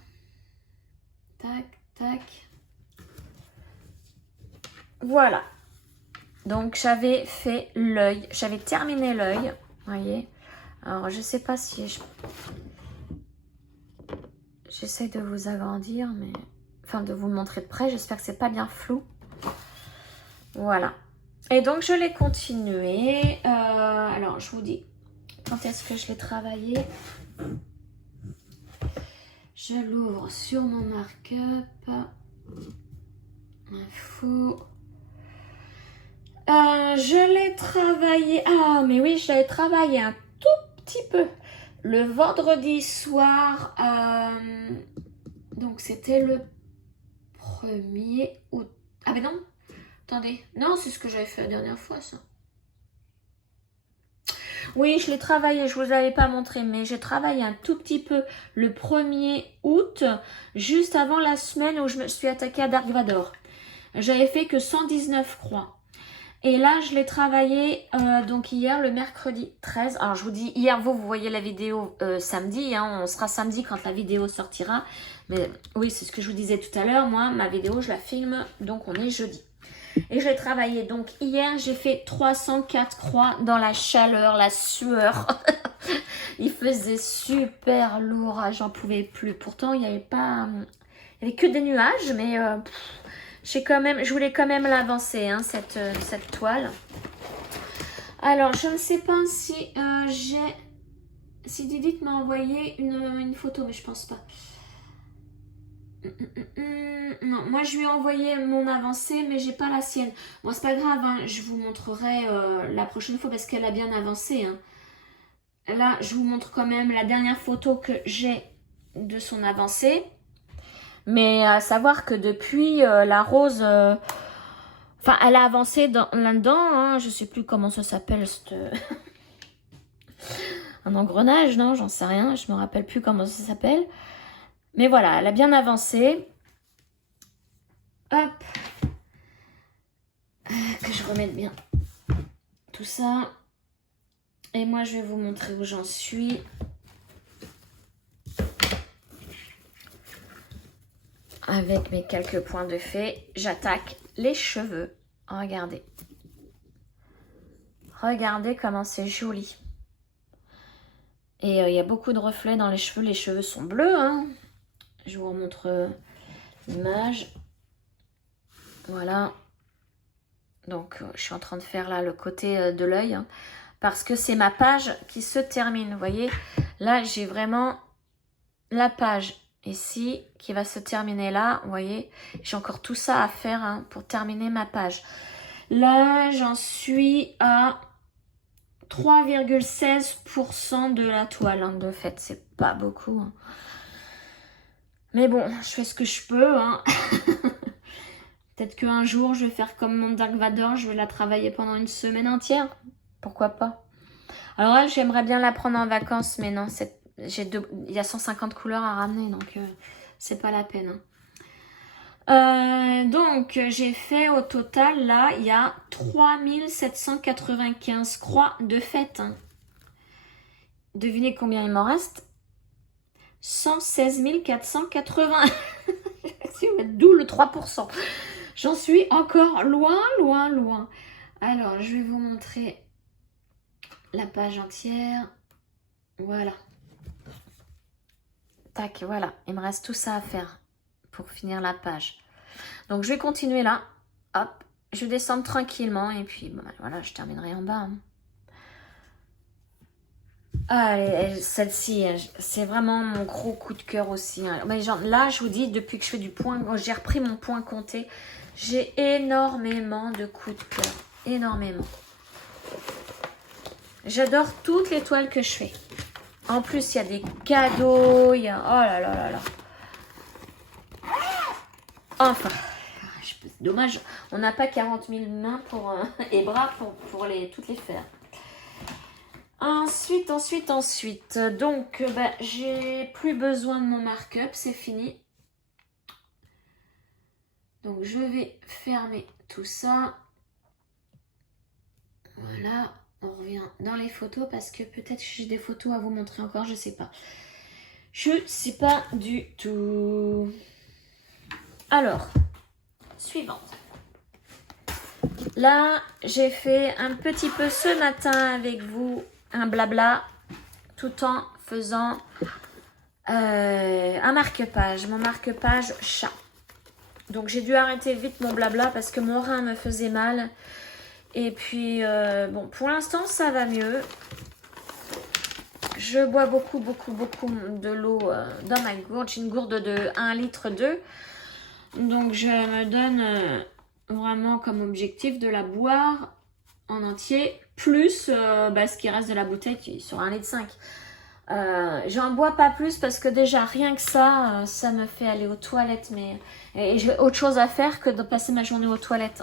Tac, tac. Voilà. Donc, j'avais fait l'œil. J'avais terminé l'œil. Vous voyez. Alors, je sais pas si j'essaie de vous agrandir, mais... Enfin, de vous le montrer de près. J'espère que c'est pas bien flou. Voilà. Et donc, je l'ai continué. Alors, je vous dis quand est-ce que je l'ai travaillé. Je l'ouvre sur mon mark-up. Info. Je l'ai travaillé. Ah, mais oui, je l'avais travaillé un tout petit peu. Le vendredi soir. Donc, c'était le 1er août. Ah, mais non. Attendez. Non, c'est ce que j'avais fait la dernière fois, ça. Oui, je l'ai travaillé, je ne vous avais pas montré, mais j'ai travaillé un tout petit peu le 1er août, juste avant la semaine où je me suis attaquée à Dark Vador. J'avais fait que 119 croix. Et là, je l'ai travaillé donc hier, le mercredi 13. Alors, je vous dis, hier, vous voyez la vidéo samedi. Hein, on sera samedi quand la vidéo sortira. Mais oui, c'est ce que je vous disais tout à l'heure. Moi, ma vidéo, je la filme, donc on est jeudi. Et je l'ai travaillé. Donc hier, j'ai fait 304 croix dans la chaleur, la sueur. Il faisait super lourd. J'en pouvais plus. Pourtant, il n'y avait pas... Il n'y avait que des nuages. Mais je voulais quand même l'avancer, hein, cette toile. Alors, je ne sais pas si si Didit m'a envoyé une photo, mais je pense pas. Non, moi je lui ai envoyé mon avancée, mais j'ai pas la sienne. Bon, c'est pas grave, hein, je vous montrerai la prochaine fois parce qu'elle a bien avancé. Hein. Là, je vous montre quand même la dernière photo que j'ai de son avancée. Mais à savoir que depuis la rose, enfin, elle a avancé là-dedans. Hein, je sais plus comment ça s'appelle. Un engrenage, non, j'en sais rien. Je me rappelle plus comment ça s'appelle. Mais voilà, elle a bien avancé. Hop. Que je remette bien tout ça. Et moi, je vais vous montrer où j'en suis. Avec mes quelques points de fait, j'attaque les cheveux. Regardez. Regardez comment c'est joli. Et il y a beaucoup de reflets dans les cheveux. Les cheveux sont bleus, hein. Je vous remontre l'image. Voilà. Donc, je suis en train de faire là le côté de l'œil. Hein, parce que c'est ma page qui se termine. Vous voyez, là, j'ai vraiment la page ici qui va se terminer là. Vous voyez, j'ai encore tout ça à faire hein, pour terminer ma page. Là, j'en suis à 3,16% de la toile. Hein, de fait, c'est pas beaucoup. Hein. Mais bon, je fais ce que je peux. Hein. Peut-être qu'un jour, je vais faire comme mon Dark Vador. Je vais la travailler pendant une semaine entière. Pourquoi pas? Alors elle, j'aimerais bien la prendre en vacances. Mais non, il y a 150 couleurs à ramener. Donc, c'est pas la peine. Hein. Donc, j'ai fait au total, là, il y a 3795 croix de fête. Hein. Devinez combien il m'en reste? 116 480. D'où le 3%. J'en suis encore loin, loin, loin. Alors, je vais vous montrer la page entière. Voilà. Tac, voilà. Il me reste tout ça à faire pour finir la page. Donc, je vais continuer là. Hop. Je descends tranquillement et puis, bah, voilà, je terminerai en bas. Hein. Allez, celle-ci, c'est vraiment mon gros coup de cœur aussi. Hein. Mais genre, là, je vous dis, depuis que je fais du point, j'ai repris mon point compté, j'ai énormément de coups de cœur. Énormément. J'adore toutes les toiles que je fais. En plus, il y a des cadeaux. Il y a... Oh là là là là. Enfin, dommage, on n'a pas 40 000 mains et bras pour toutes les faire. Ensuite, donc, bah, j'ai plus besoin de mon mark-up, c'est fini. Donc, je vais fermer tout ça. Voilà, on revient dans les photos parce que peut-être que j'ai des photos à vous montrer encore, je sais pas. Je sais pas du tout. Alors, suivante. Là, j'ai fait un petit peu ce matin avec vous un blabla tout en faisant un marque-page, mon marque-page chat. Donc j'ai dû arrêter vite mon blabla parce que mon rein me faisait mal. Et puis bon, pour l'instant ça va mieux. Je bois beaucoup de l'eau dans ma gourde. J'ai une gourde de 1,2 litre. Donc je me donne vraiment comme objectif de la boire en entier. Plus ce qui reste de la bouteille qui est sur 1,5 litre. J'en bois pas plus parce que déjà rien que ça, ça me fait aller aux toilettes. Et j'ai autre chose à faire que de passer ma journée aux toilettes.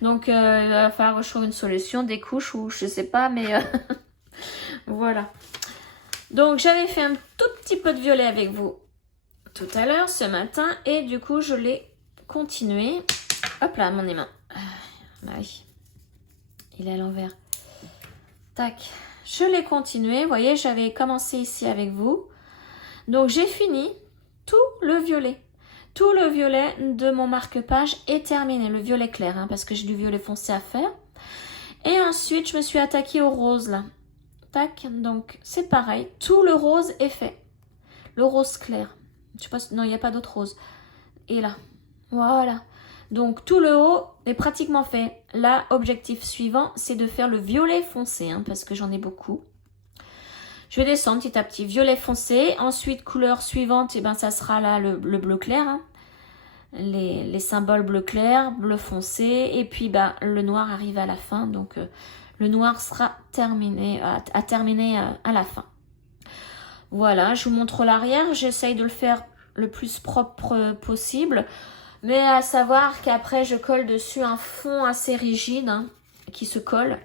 Donc il va falloir que je trouve une solution, des couches ou je sais pas, mais voilà. Donc j'avais fait un tout petit peu de violet avec vous tout à l'heure, ce matin. Et du coup je l'ai continué. Hop là, mon aimant. Bah oui. Il est à l'envers. Tac. Je l'ai continué. Vous voyez, j'avais commencé ici avec vous. Donc, j'ai fini tout le violet. Tout le violet de mon marque-page est terminé. Le violet clair, hein, parce que j'ai du violet foncé à faire. Et ensuite, je me suis attaquée au rose, là. Tac. Donc, c'est pareil. Tout le rose est fait. Le rose clair. Je sais pas si... Non, il n'y a pas d'autre rose. Et là. Voilà. Donc, tout le haut est pratiquement fait. Là, objectif suivant, c'est de faire le violet foncé, hein, parce que j'en ai beaucoup. Je vais descendre petit à petit. Violet foncé. Ensuite, couleur suivante, et ben, ça sera là le bleu clair. Hein. Les symboles bleu clair, bleu foncé. Et puis, ben, le noir arrive à la fin. Donc, le noir sera terminé, à terminer à la fin. Voilà, je vous montre l'arrière. J'essaye de le faire le plus propre possible. Mais à savoir qu'après, je colle dessus un fond assez rigide, hein, qui se colle.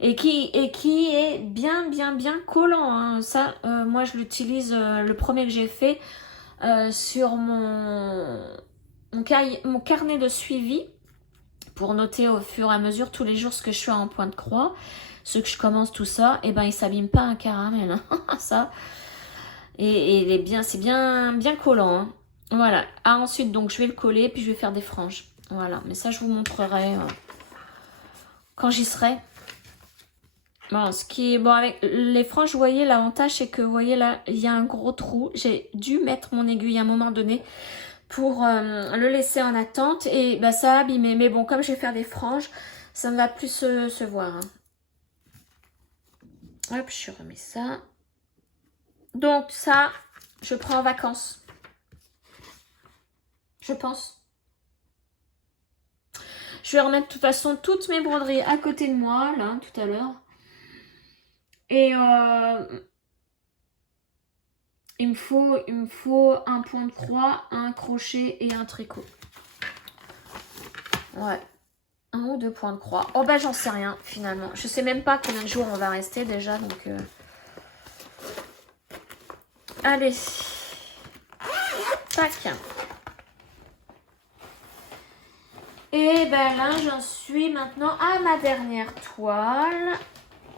Et qui est bien collant. Hein. Ça, moi, je l'utilise, le premier que j'ai fait, sur mon carnet de suivi, pour noter au fur et à mesure, tous les jours, ce que je fais en point de croix. Ce que je commence, tout ça, et ben, il s'abîme pas un caramel. Hein, ça. Et c'est bien collant, hein. Voilà. Ah, ensuite, donc, je vais le coller, puis je vais faire des franges. Voilà. Mais ça, je vous montrerai quand j'y serai. Bon, ce qui est bon avec les franges, vous voyez, l'avantage c'est que vous voyez là, il y a un gros trou. J'ai dû mettre mon aiguille à un moment donné pour le laisser en attente et bah, ça a abîmé. Mais bon, comme je vais faire des franges, ça ne va plus se voir. Hein. Hop, je remets ça. Donc ça, je prends en vacances. Je pense. Je vais remettre de toute façon toutes mes broderies à côté de moi, là, tout à l'heure. Et il me faut un point de croix, un crochet et un tricot. Ouais. Un ou deux points de croix. Oh bah j'en sais rien finalement. Je sais même pas combien de jours on va rester déjà. Donc allez. Tac. Et ben là j'en suis maintenant à ma dernière toile.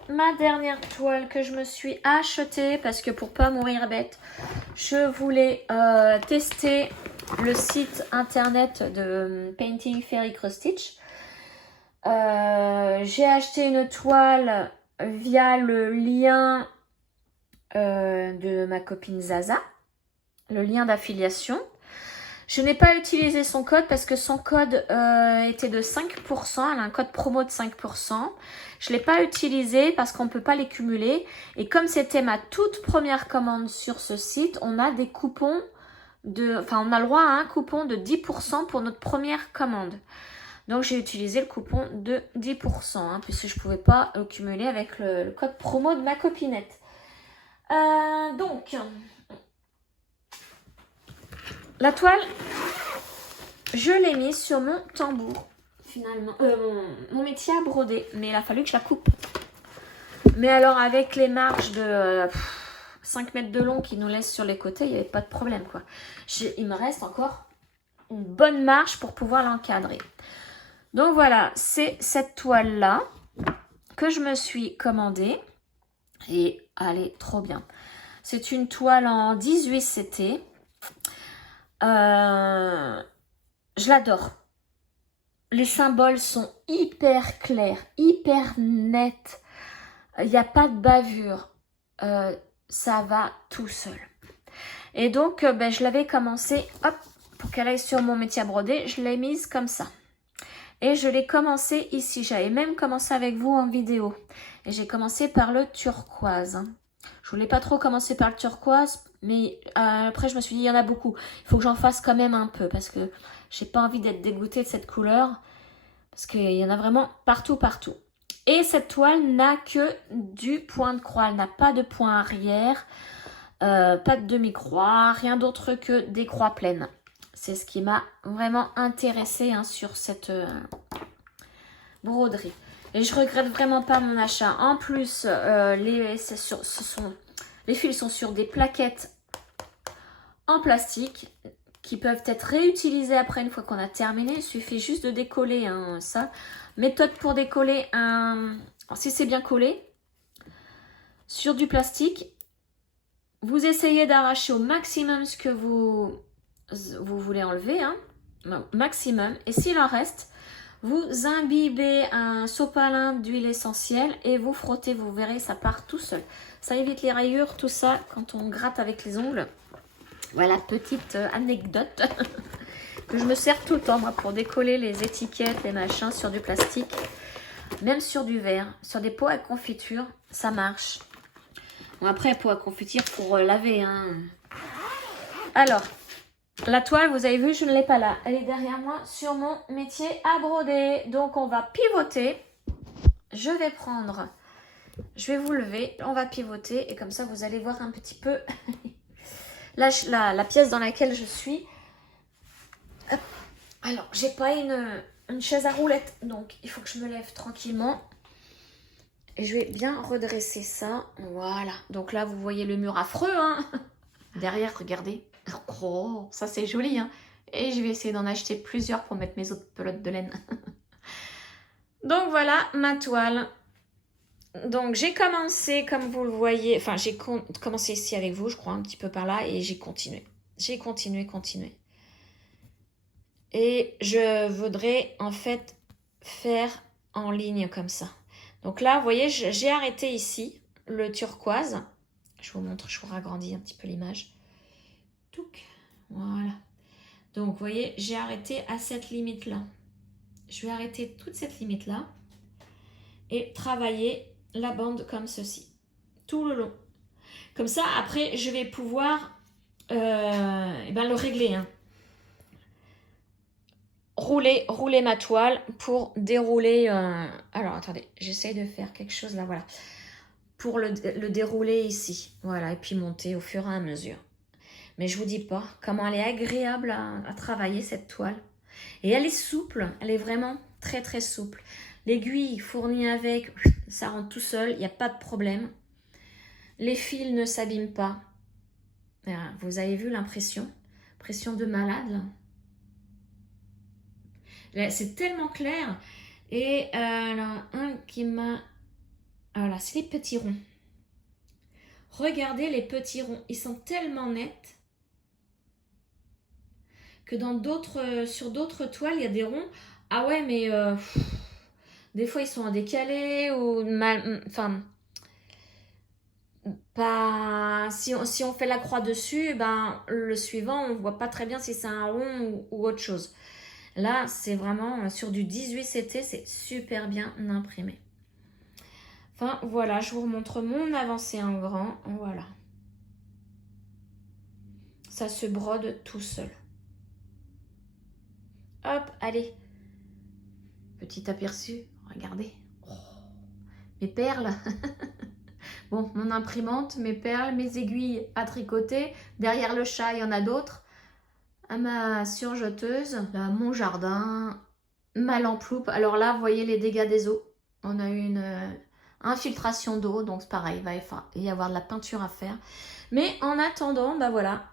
Ma dernière toile que je me suis achetée parce que pour pas mourir bête, je voulais tester le site internet de Painting Fairy Cross Stitch. J'ai acheté une toile via le lien de ma copine Zaza, le lien d'affiliation. Je n'ai pas utilisé son code parce que son code était de 5%, elle a un code promo de 5%. Je ne l'ai pas utilisé parce qu'on ne peut pas les cumuler. Et comme c'était ma toute première commande sur ce site, on a des coupons on a le droit à un coupon de 10% pour notre première commande. Donc j'ai utilisé le coupon de 10%, hein, puisque je ne pouvais pas le cumuler avec le code promo de ma copinette. Donc, la toile, je l'ai mise sur mon tambour, finalement. Mon métier à broder, mais il a fallu que je la coupe. Mais alors, avec les marges de 5 mètres de long qui nous laissent sur les côtés, il n'y avait pas de problème, quoi. Il me reste encore une bonne marge pour pouvoir l'encadrer. Donc voilà, c'est cette toile-là que je me suis commandée. Et elle est trop bien. C'est une toile en 18 CT. Je l'adore. Les symboles sont hyper clairs, hyper nets. Il n'y a pas de bavure. Ça va tout seul. Et donc, je l'avais commencé, hop, pour qu'elle aille sur mon métier à broder, je l'ai mise comme ça. Et je l'ai commencé ici. J'avais même commencé avec vous en vidéo. Et j'ai commencé par le turquoise. Je voulais pas trop commencer par le turquoise. Mais après, je me suis dit, il y en a beaucoup. Il faut que j'en fasse quand même un peu. Parce que j'ai pas envie d'être dégoûtée de cette couleur. Parce qu'il y en a vraiment partout, partout. Et cette toile n'a que du point de croix. Elle n'a pas de point arrière. Pas de demi-croix. Rien d'autre que des croix pleines. C'est ce qui m'a vraiment intéressée sur cette broderie. Et je regrette vraiment pas mon achat. En plus, les fils sont sur des plaquettes en plastique qui peuvent être réutilisées après une fois qu'on a terminé. Il suffit juste de décoller ça. Méthode pour décoller si c'est bien collé sur du plastique. Vous essayez d'arracher au maximum ce que vous voulez enlever, maximum. Et s'il en reste, vous imbibez un sopalin d'huile essentielle et vous frottez, vous verrez, ça part tout seul. Ça évite les rayures, tout ça, quand on gratte avec les ongles. Voilà, petite anecdote que je me sers tout le temps, moi, pour décoller les étiquettes, les machins sur du plastique. Même sur du verre, sur des pots à confiture, ça marche. Bon, après, pot à confiture pour laver, Alors, la toile, vous avez vu, je ne l'ai pas là. Elle est derrière moi sur mon métier à broder. Donc, on va pivoter. Je vais vous lever. On va pivoter et comme ça, vous allez voir un petit peu la pièce dans laquelle je suis. Hop. Alors, j'ai pas une chaise à roulettes. Donc, il faut que je me lève tranquillement. Et je vais bien redresser ça. Voilà. Donc là, vous voyez le mur affreux. Derrière, regardez. Oh, ça c'est joli. Et je vais essayer d'en acheter plusieurs pour mettre mes autres pelotes de laine. Donc voilà ma toile. Donc j'ai commencé, comme vous le voyez, enfin j'ai commencé ici avec vous, je crois, un petit peu par là. Et j'ai continué. J'ai continué. Et je voudrais en fait faire en ligne comme ça. Donc là, vous voyez, j'ai arrêté ici le turquoise. Je vous montre, je vous ragrandis un petit peu l'image. Touc, voilà. Donc, vous voyez, j'ai arrêté à cette limite-là. Je vais arrêter toute cette limite-là et travailler la bande comme ceci, tout le long. Comme ça, après, je vais pouvoir le régler. Hein. Rouler ma toile pour dérouler. Alors, attendez, j'essaye de faire quelque chose là, voilà. Pour le dérouler ici. Voilà, et puis monter au fur et à mesure. Mais je vous dis pas comment elle est agréable à travailler, cette toile. Et elle est souple, elle est vraiment très très souple. L'aiguille fournie avec, ça rentre tout seul, il n'y a pas de problème. Les fils ne s'abîment pas. Vous avez vu l'impression? Impression de malade. C'est tellement clair. Et alors, un qui m'a... Voilà, c'est les petits ronds. Regardez les petits ronds, ils sont tellement nets que sur d'autres toiles, il y a des ronds. Ah ouais, mais des fois, ils sont en décalé ou mal... Enfin, pas... Si on fait la croix dessus, ben, le suivant, on ne voit pas très bien si c'est un rond ou autre chose. Là, c'est vraiment sur du 18 CT, c'est super bien imprimé. Enfin, voilà, je vous remontre mon avancée en grand. Voilà. Ça se brode tout seul. Hop, allez. Petit aperçu, regardez. Oh, mes perles. Bon, mon imprimante, mes perles, mes aiguilles à tricoter. Derrière le chat, il y en a d'autres. À ma surjeteuse, là, mon jardin, ma lampe loupe. Alors là, vous voyez les dégâts des eaux. On a eu une infiltration d'eau, donc c'est pareil, il va y avoir de la peinture à faire. Mais en attendant, bah voilà,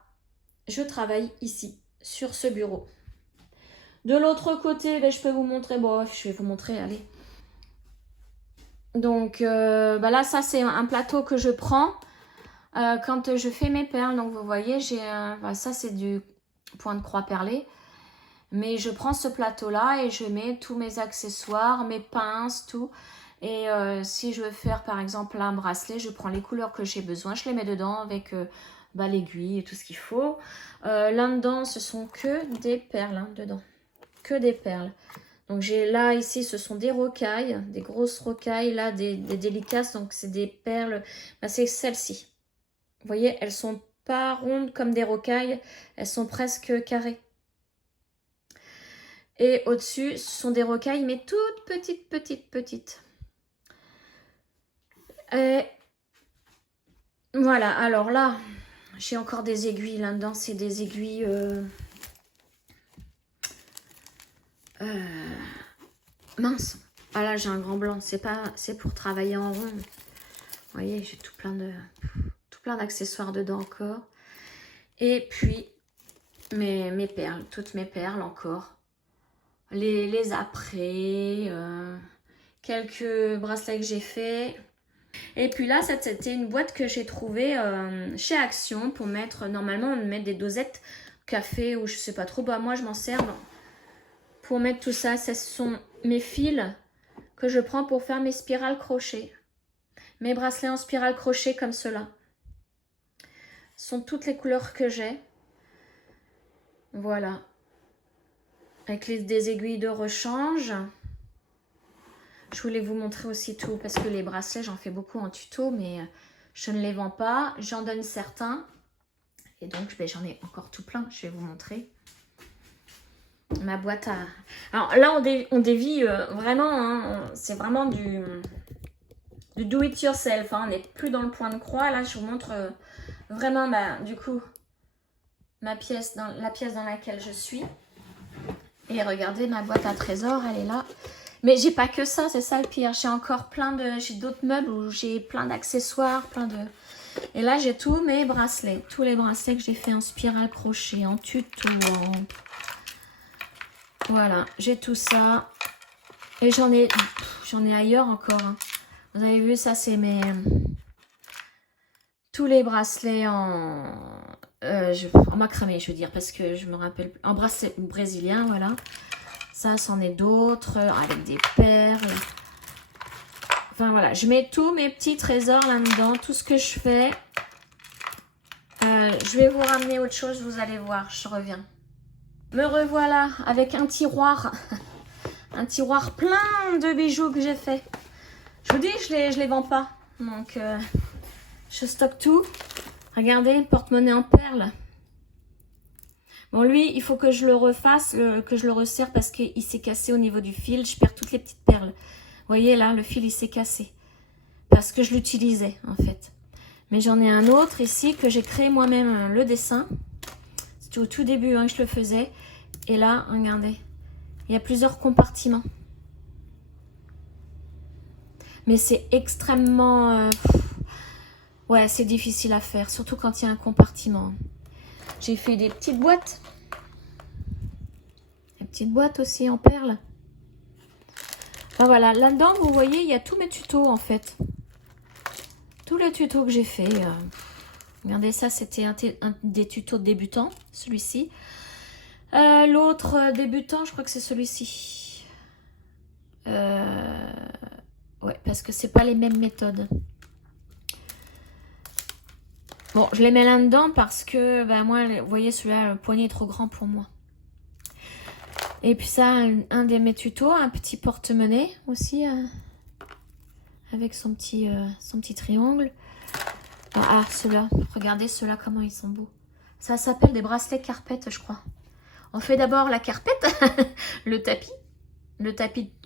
je travaille ici, sur ce bureau. De l'autre côté, ben, je peux vous montrer, bon, je vais vous montrer, allez. Donc là, ça c'est un plateau que je prends quand je fais mes perles. Donc vous voyez, ça c'est du point de croix perlé. Mais je prends ce plateau-là et je mets tous mes accessoires, mes pinces, tout. Et si je veux faire par exemple un bracelet, je prends les couleurs que j'ai besoin, je les mets dedans avec l'aiguille et tout ce qu'il faut. Là-dedans, ce sont que des perles, hein, dedans. Que des perles. Donc j'ai là, ici, ce sont des rocailles, des grosses rocailles, là, des délicaces. Donc c'est des perles, bah, c'est celles-ci. Vous voyez, elles sont pas rondes comme des rocailles, elles sont presque carrées. Et au-dessus, ce sont des rocailles, mais toutes petites. Et voilà, alors là, j'ai encore des aiguilles là-dedans. C'est des aiguilles... mince. Ah là, j'ai un grand blanc. C'est pour travailler en rond. Vous voyez, j'ai tout plein d'accessoires dedans encore. Et puis, mes perles. Toutes mes perles encore. Les après. Quelques bracelets que j'ai fait. Et puis là, c'était une boîte que j'ai trouvée chez Action pour mettre, normalement on met des dosettes café ou je sais pas trop, bah moi je m'en sers pour mettre tout ça. Ce sont mes fils que je prends pour faire mes spirales crochet. Mes bracelets en spirale crochet comme cela. Ce sont toutes les couleurs que j'ai. Voilà. Avec des aiguilles de rechange. Je voulais vous montrer aussi tout parce que les bracelets, j'en fais beaucoup en tuto, mais je ne les vends pas. J'en donne certains. Et donc, ben, j'en ai encore tout plein. Je vais vous montrer. Ma boîte à... Alors là, on dévie vraiment. Hein, c'est vraiment du do it yourself. Hein, on n'est plus dans le point de croix. Là, je vous montre vraiment, du coup, la pièce dans laquelle je suis. Et regardez, ma boîte à trésors, elle est là. Mais j'ai pas que ça, c'est ça le pire. J'ai encore j'ai d'autres meubles où j'ai plein d'accessoires, Et là, j'ai tous mes bracelets. Tous les bracelets que j'ai fait en spirale crochet, en tuto. Voilà, j'ai tout ça. Et j'en ai ailleurs encore. Hein. Vous avez vu, ça, c'est tous les bracelets en macramé, je veux dire, parce que je me rappelle... En bracelet brésilien, voilà. Ça, c'en est d'autres avec des perles. Enfin voilà, je mets tous mes petits trésors là-dedans, tout ce que je fais. Je vais vous ramener autre chose, vous allez voir, je reviens. Me revoilà avec un tiroir. Un tiroir plein de bijoux que j'ai fait. Je vous dis, je les vends pas. Donc, je stocke tout. Regardez, porte-monnaie en perles. Bon, lui, il faut que je le refasse, que je le resserre parce qu'il s'est cassé au niveau du fil. Je perds toutes les petites perles. Vous voyez, là, le fil, il s'est cassé. Parce que je l'utilisais, en fait. Mais j'en ai un autre ici que j'ai créé moi-même le dessin. C'était au tout début que je le faisais. Et là, regardez, il y a plusieurs compartiments. Mais c'est extrêmement... ouais, c'est difficile à faire, surtout quand il y a un compartiment. J'ai fait des petites boîtes. Des petites boîtes aussi en perles. Enfin voilà, là-dedans, vous voyez, il y a tous mes tutos en fait. Tous les tutos que j'ai fait. Regardez, ça, c'était un des tutos débutants, celui-ci. L'autre débutant, je crois que c'est celui-ci. Ouais, parce que c'est pas les mêmes méthodes. Bon, je les mets là-dedans parce que, ben moi, vous voyez, celui-là, le poignet est trop grand pour moi. Et puis ça, un de mes tutos, un petit porte-monnaie aussi, avec son petit triangle. Ah, ceux-là, regardez ceux-là, comment ils sont beaux. Ça s'appelle des bracelets carpettes, je crois. On fait d'abord la carpette, le tapis de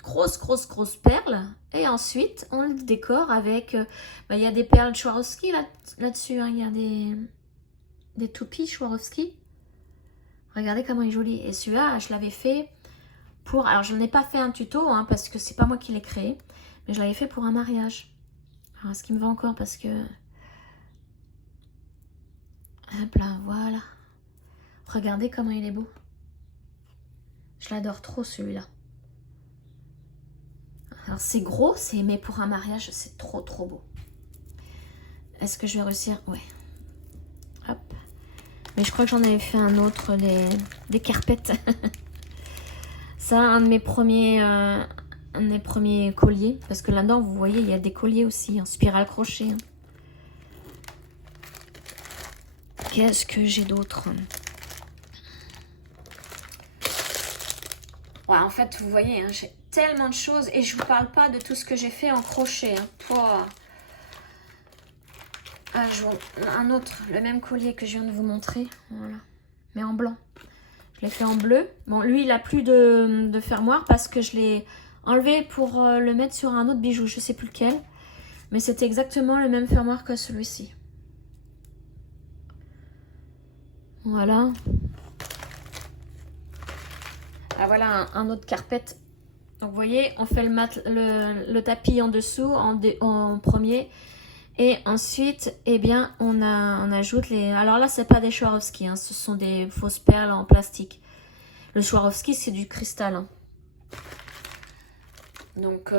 grosses perles. Et ensuite, on le décore avec... il y a des perles Swarovski là-dessus. Il y a des toupies Swarovski. Regardez comment il est joli. Et celui-là, je l'avais fait pour... Alors, je n'ai pas fait un tuto, parce que c'est pas moi qui l'ai créé. Mais je l'avais fait pour un mariage. Alors, est-ce qu'il me va encore parce que... Hop là, voilà. Regardez comment il est beau. Je l'adore trop, celui-là. Alors c'est gros, mais pour un mariage, c'est trop beau. Est-ce que je vais réussir? Ouais. Hop. Mais je crois que j'en avais fait un autre, des carpettes. Ça, un de mes premiers colliers. Parce que là-dedans, vous voyez, il y a des colliers aussi, en spirale crochet. Qu'est-ce que j'ai d'autre? Ouais, en fait, vous voyez, j'ai tellement de choses et je vous parle pas de tout ce que j'ai fait en crochet. Un autre, le même collier que je viens de vous montrer, voilà, mais en blanc. Je l'ai fait en bleu. Bon, lui, il a plus de fermoir parce que je l'ai enlevé pour le mettre sur un autre bijou, je sais plus lequel. Mais c'était exactement le même fermoir que celui-ci. Voilà. Ah, voilà un autre carpette. Donc vous voyez, on fait le tapis en dessous en premier. Et ensuite, eh bien, on ajoute les... Alors là, c'est pas des Swarovski, ce sont des fausses perles en plastique. Le Swarovski, c'est du cristal. Donc,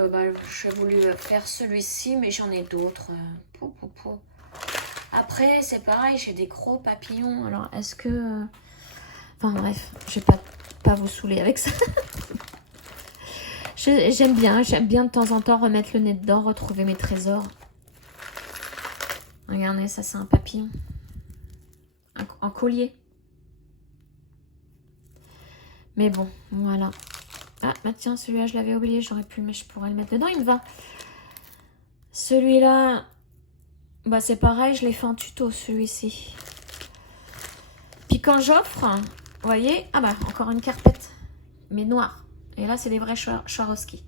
j'ai voulu faire celui-ci, mais j'en ai d'autres. Après, c'est pareil, j'ai des gros papillons. Alors, est-ce que... Enfin, bref, je vais pas vous saouler avec ça. J'aime bien de temps en temps remettre le nez dedans, retrouver mes trésors. Regardez, ça c'est un papillon. En collier. Mais bon, voilà. Ah, bah tiens, celui-là, je l'avais oublié. J'aurais pu, mais je pourrais le mettre dedans. Il me va. Celui-là, bah c'est pareil. Je l'ai fait en tuto, celui-ci. Puis quand j'offre, vous voyez, ah bah, encore une carpette. Mais noire. Et là, c'est des vrais Swarovski.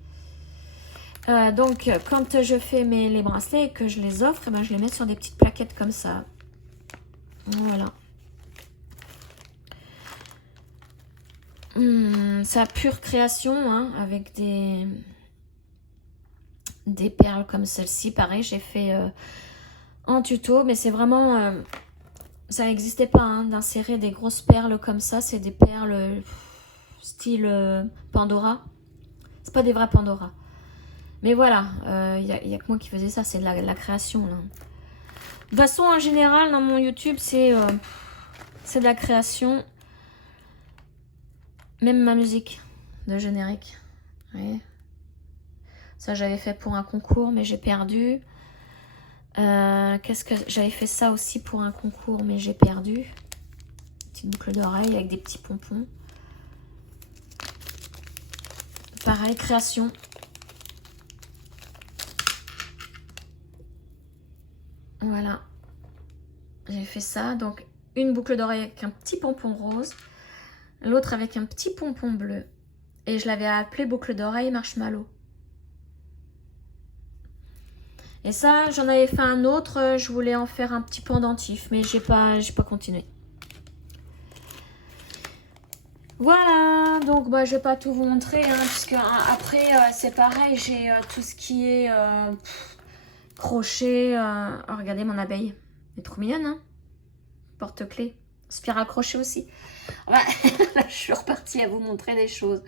Donc, quand je fais les bracelets et que je les offre, eh ben, je les mets sur des petites plaquettes comme ça. Voilà. Sa pure création, avec des perles comme celle-ci. Pareil, j'ai fait en tuto, mais c'est vraiment... ça n'existait pas d'insérer des grosses perles comme ça. C'est des perles style Pandora. C'est pas des vrais Pandora. Mais voilà, il y a que moi qui faisais ça, c'est de la création. Là. De toute façon, en général, dans mon YouTube, c'est de la création. Même ma musique. de générique. Oui. Ça, j'avais fait pour un concours, mais j'ai perdu. Qu'est-ce que j'avais fait ça aussi pour un concours, mais j'ai perdu. Petite boucle d'oreille avec des petits pompons. Pareil, création. Voilà. J'ai fait ça. Donc, une boucle d'oreille avec un petit pompon rose. L'autre avec un petit pompon bleu. Et je l'avais appelé boucle d'oreille marshmallow. Et ça, j'en avais fait un autre. Je voulais en faire un petit pendentif. Mais j'ai pas continué. Voilà, donc bah, je vais pas tout vous montrer, hein, puisque après c'est pareil, j'ai tout ce qui est crochet. Oh, regardez mon abeille, elle est trop mignonne, hein, porte-clés, spirale crochet aussi. Ouais, là, je suis repartie à vous montrer des choses.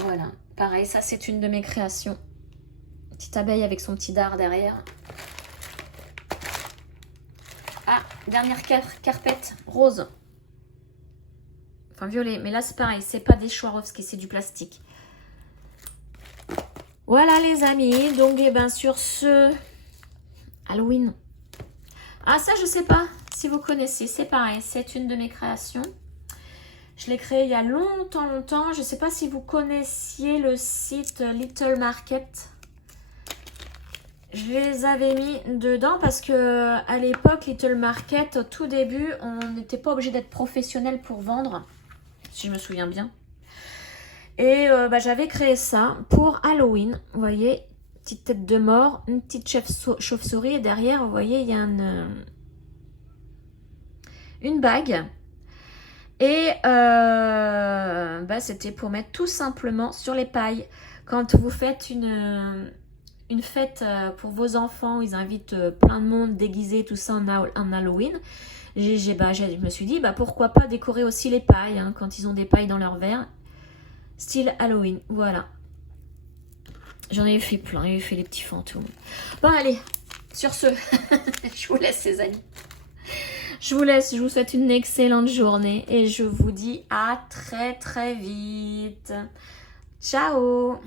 Voilà, pareil, ça c'est une de mes créations. Petite abeille avec son petit dard derrière. Ah, dernière carpette rose. Enfin violet, mais là c'est pareil, c'est pas des Swarovski, c'est du plastique. Voilà les amis, donc et bien sur ce Halloween. Ah ça je sais pas si vous connaissez, c'est pareil, c'est une de mes créations. Je l'ai créé il y a longtemps, je sais pas si vous connaissiez le site Little Market. Je les avais mis dedans parce que à l'époque Little Market, au tout début, on n'était pas obligé d'être professionnel pour vendre. Si je me souviens bien. Et bah, j'avais créé ça pour Halloween. Vous voyez, petite tête de mort, une petite chauve-souris. Et derrière, vous voyez, il y a une bague. Et bah, c'était pour mettre tout simplement sur les pailles. Quand vous faites une fête pour vos enfants, ils invitent plein de monde déguisé, tout ça en Halloween. Je me suis dit, bah, pourquoi pas décorer aussi les pailles, hein, quand ils ont des pailles dans leur verre. Style Halloween, voilà. J'en ai fait plein, j'ai fait les petits fantômes. Bon, allez, sur ce, je vous laisse, les amis. Je vous laisse, je vous souhaite une excellente journée et je vous dis à très très vite. Ciao!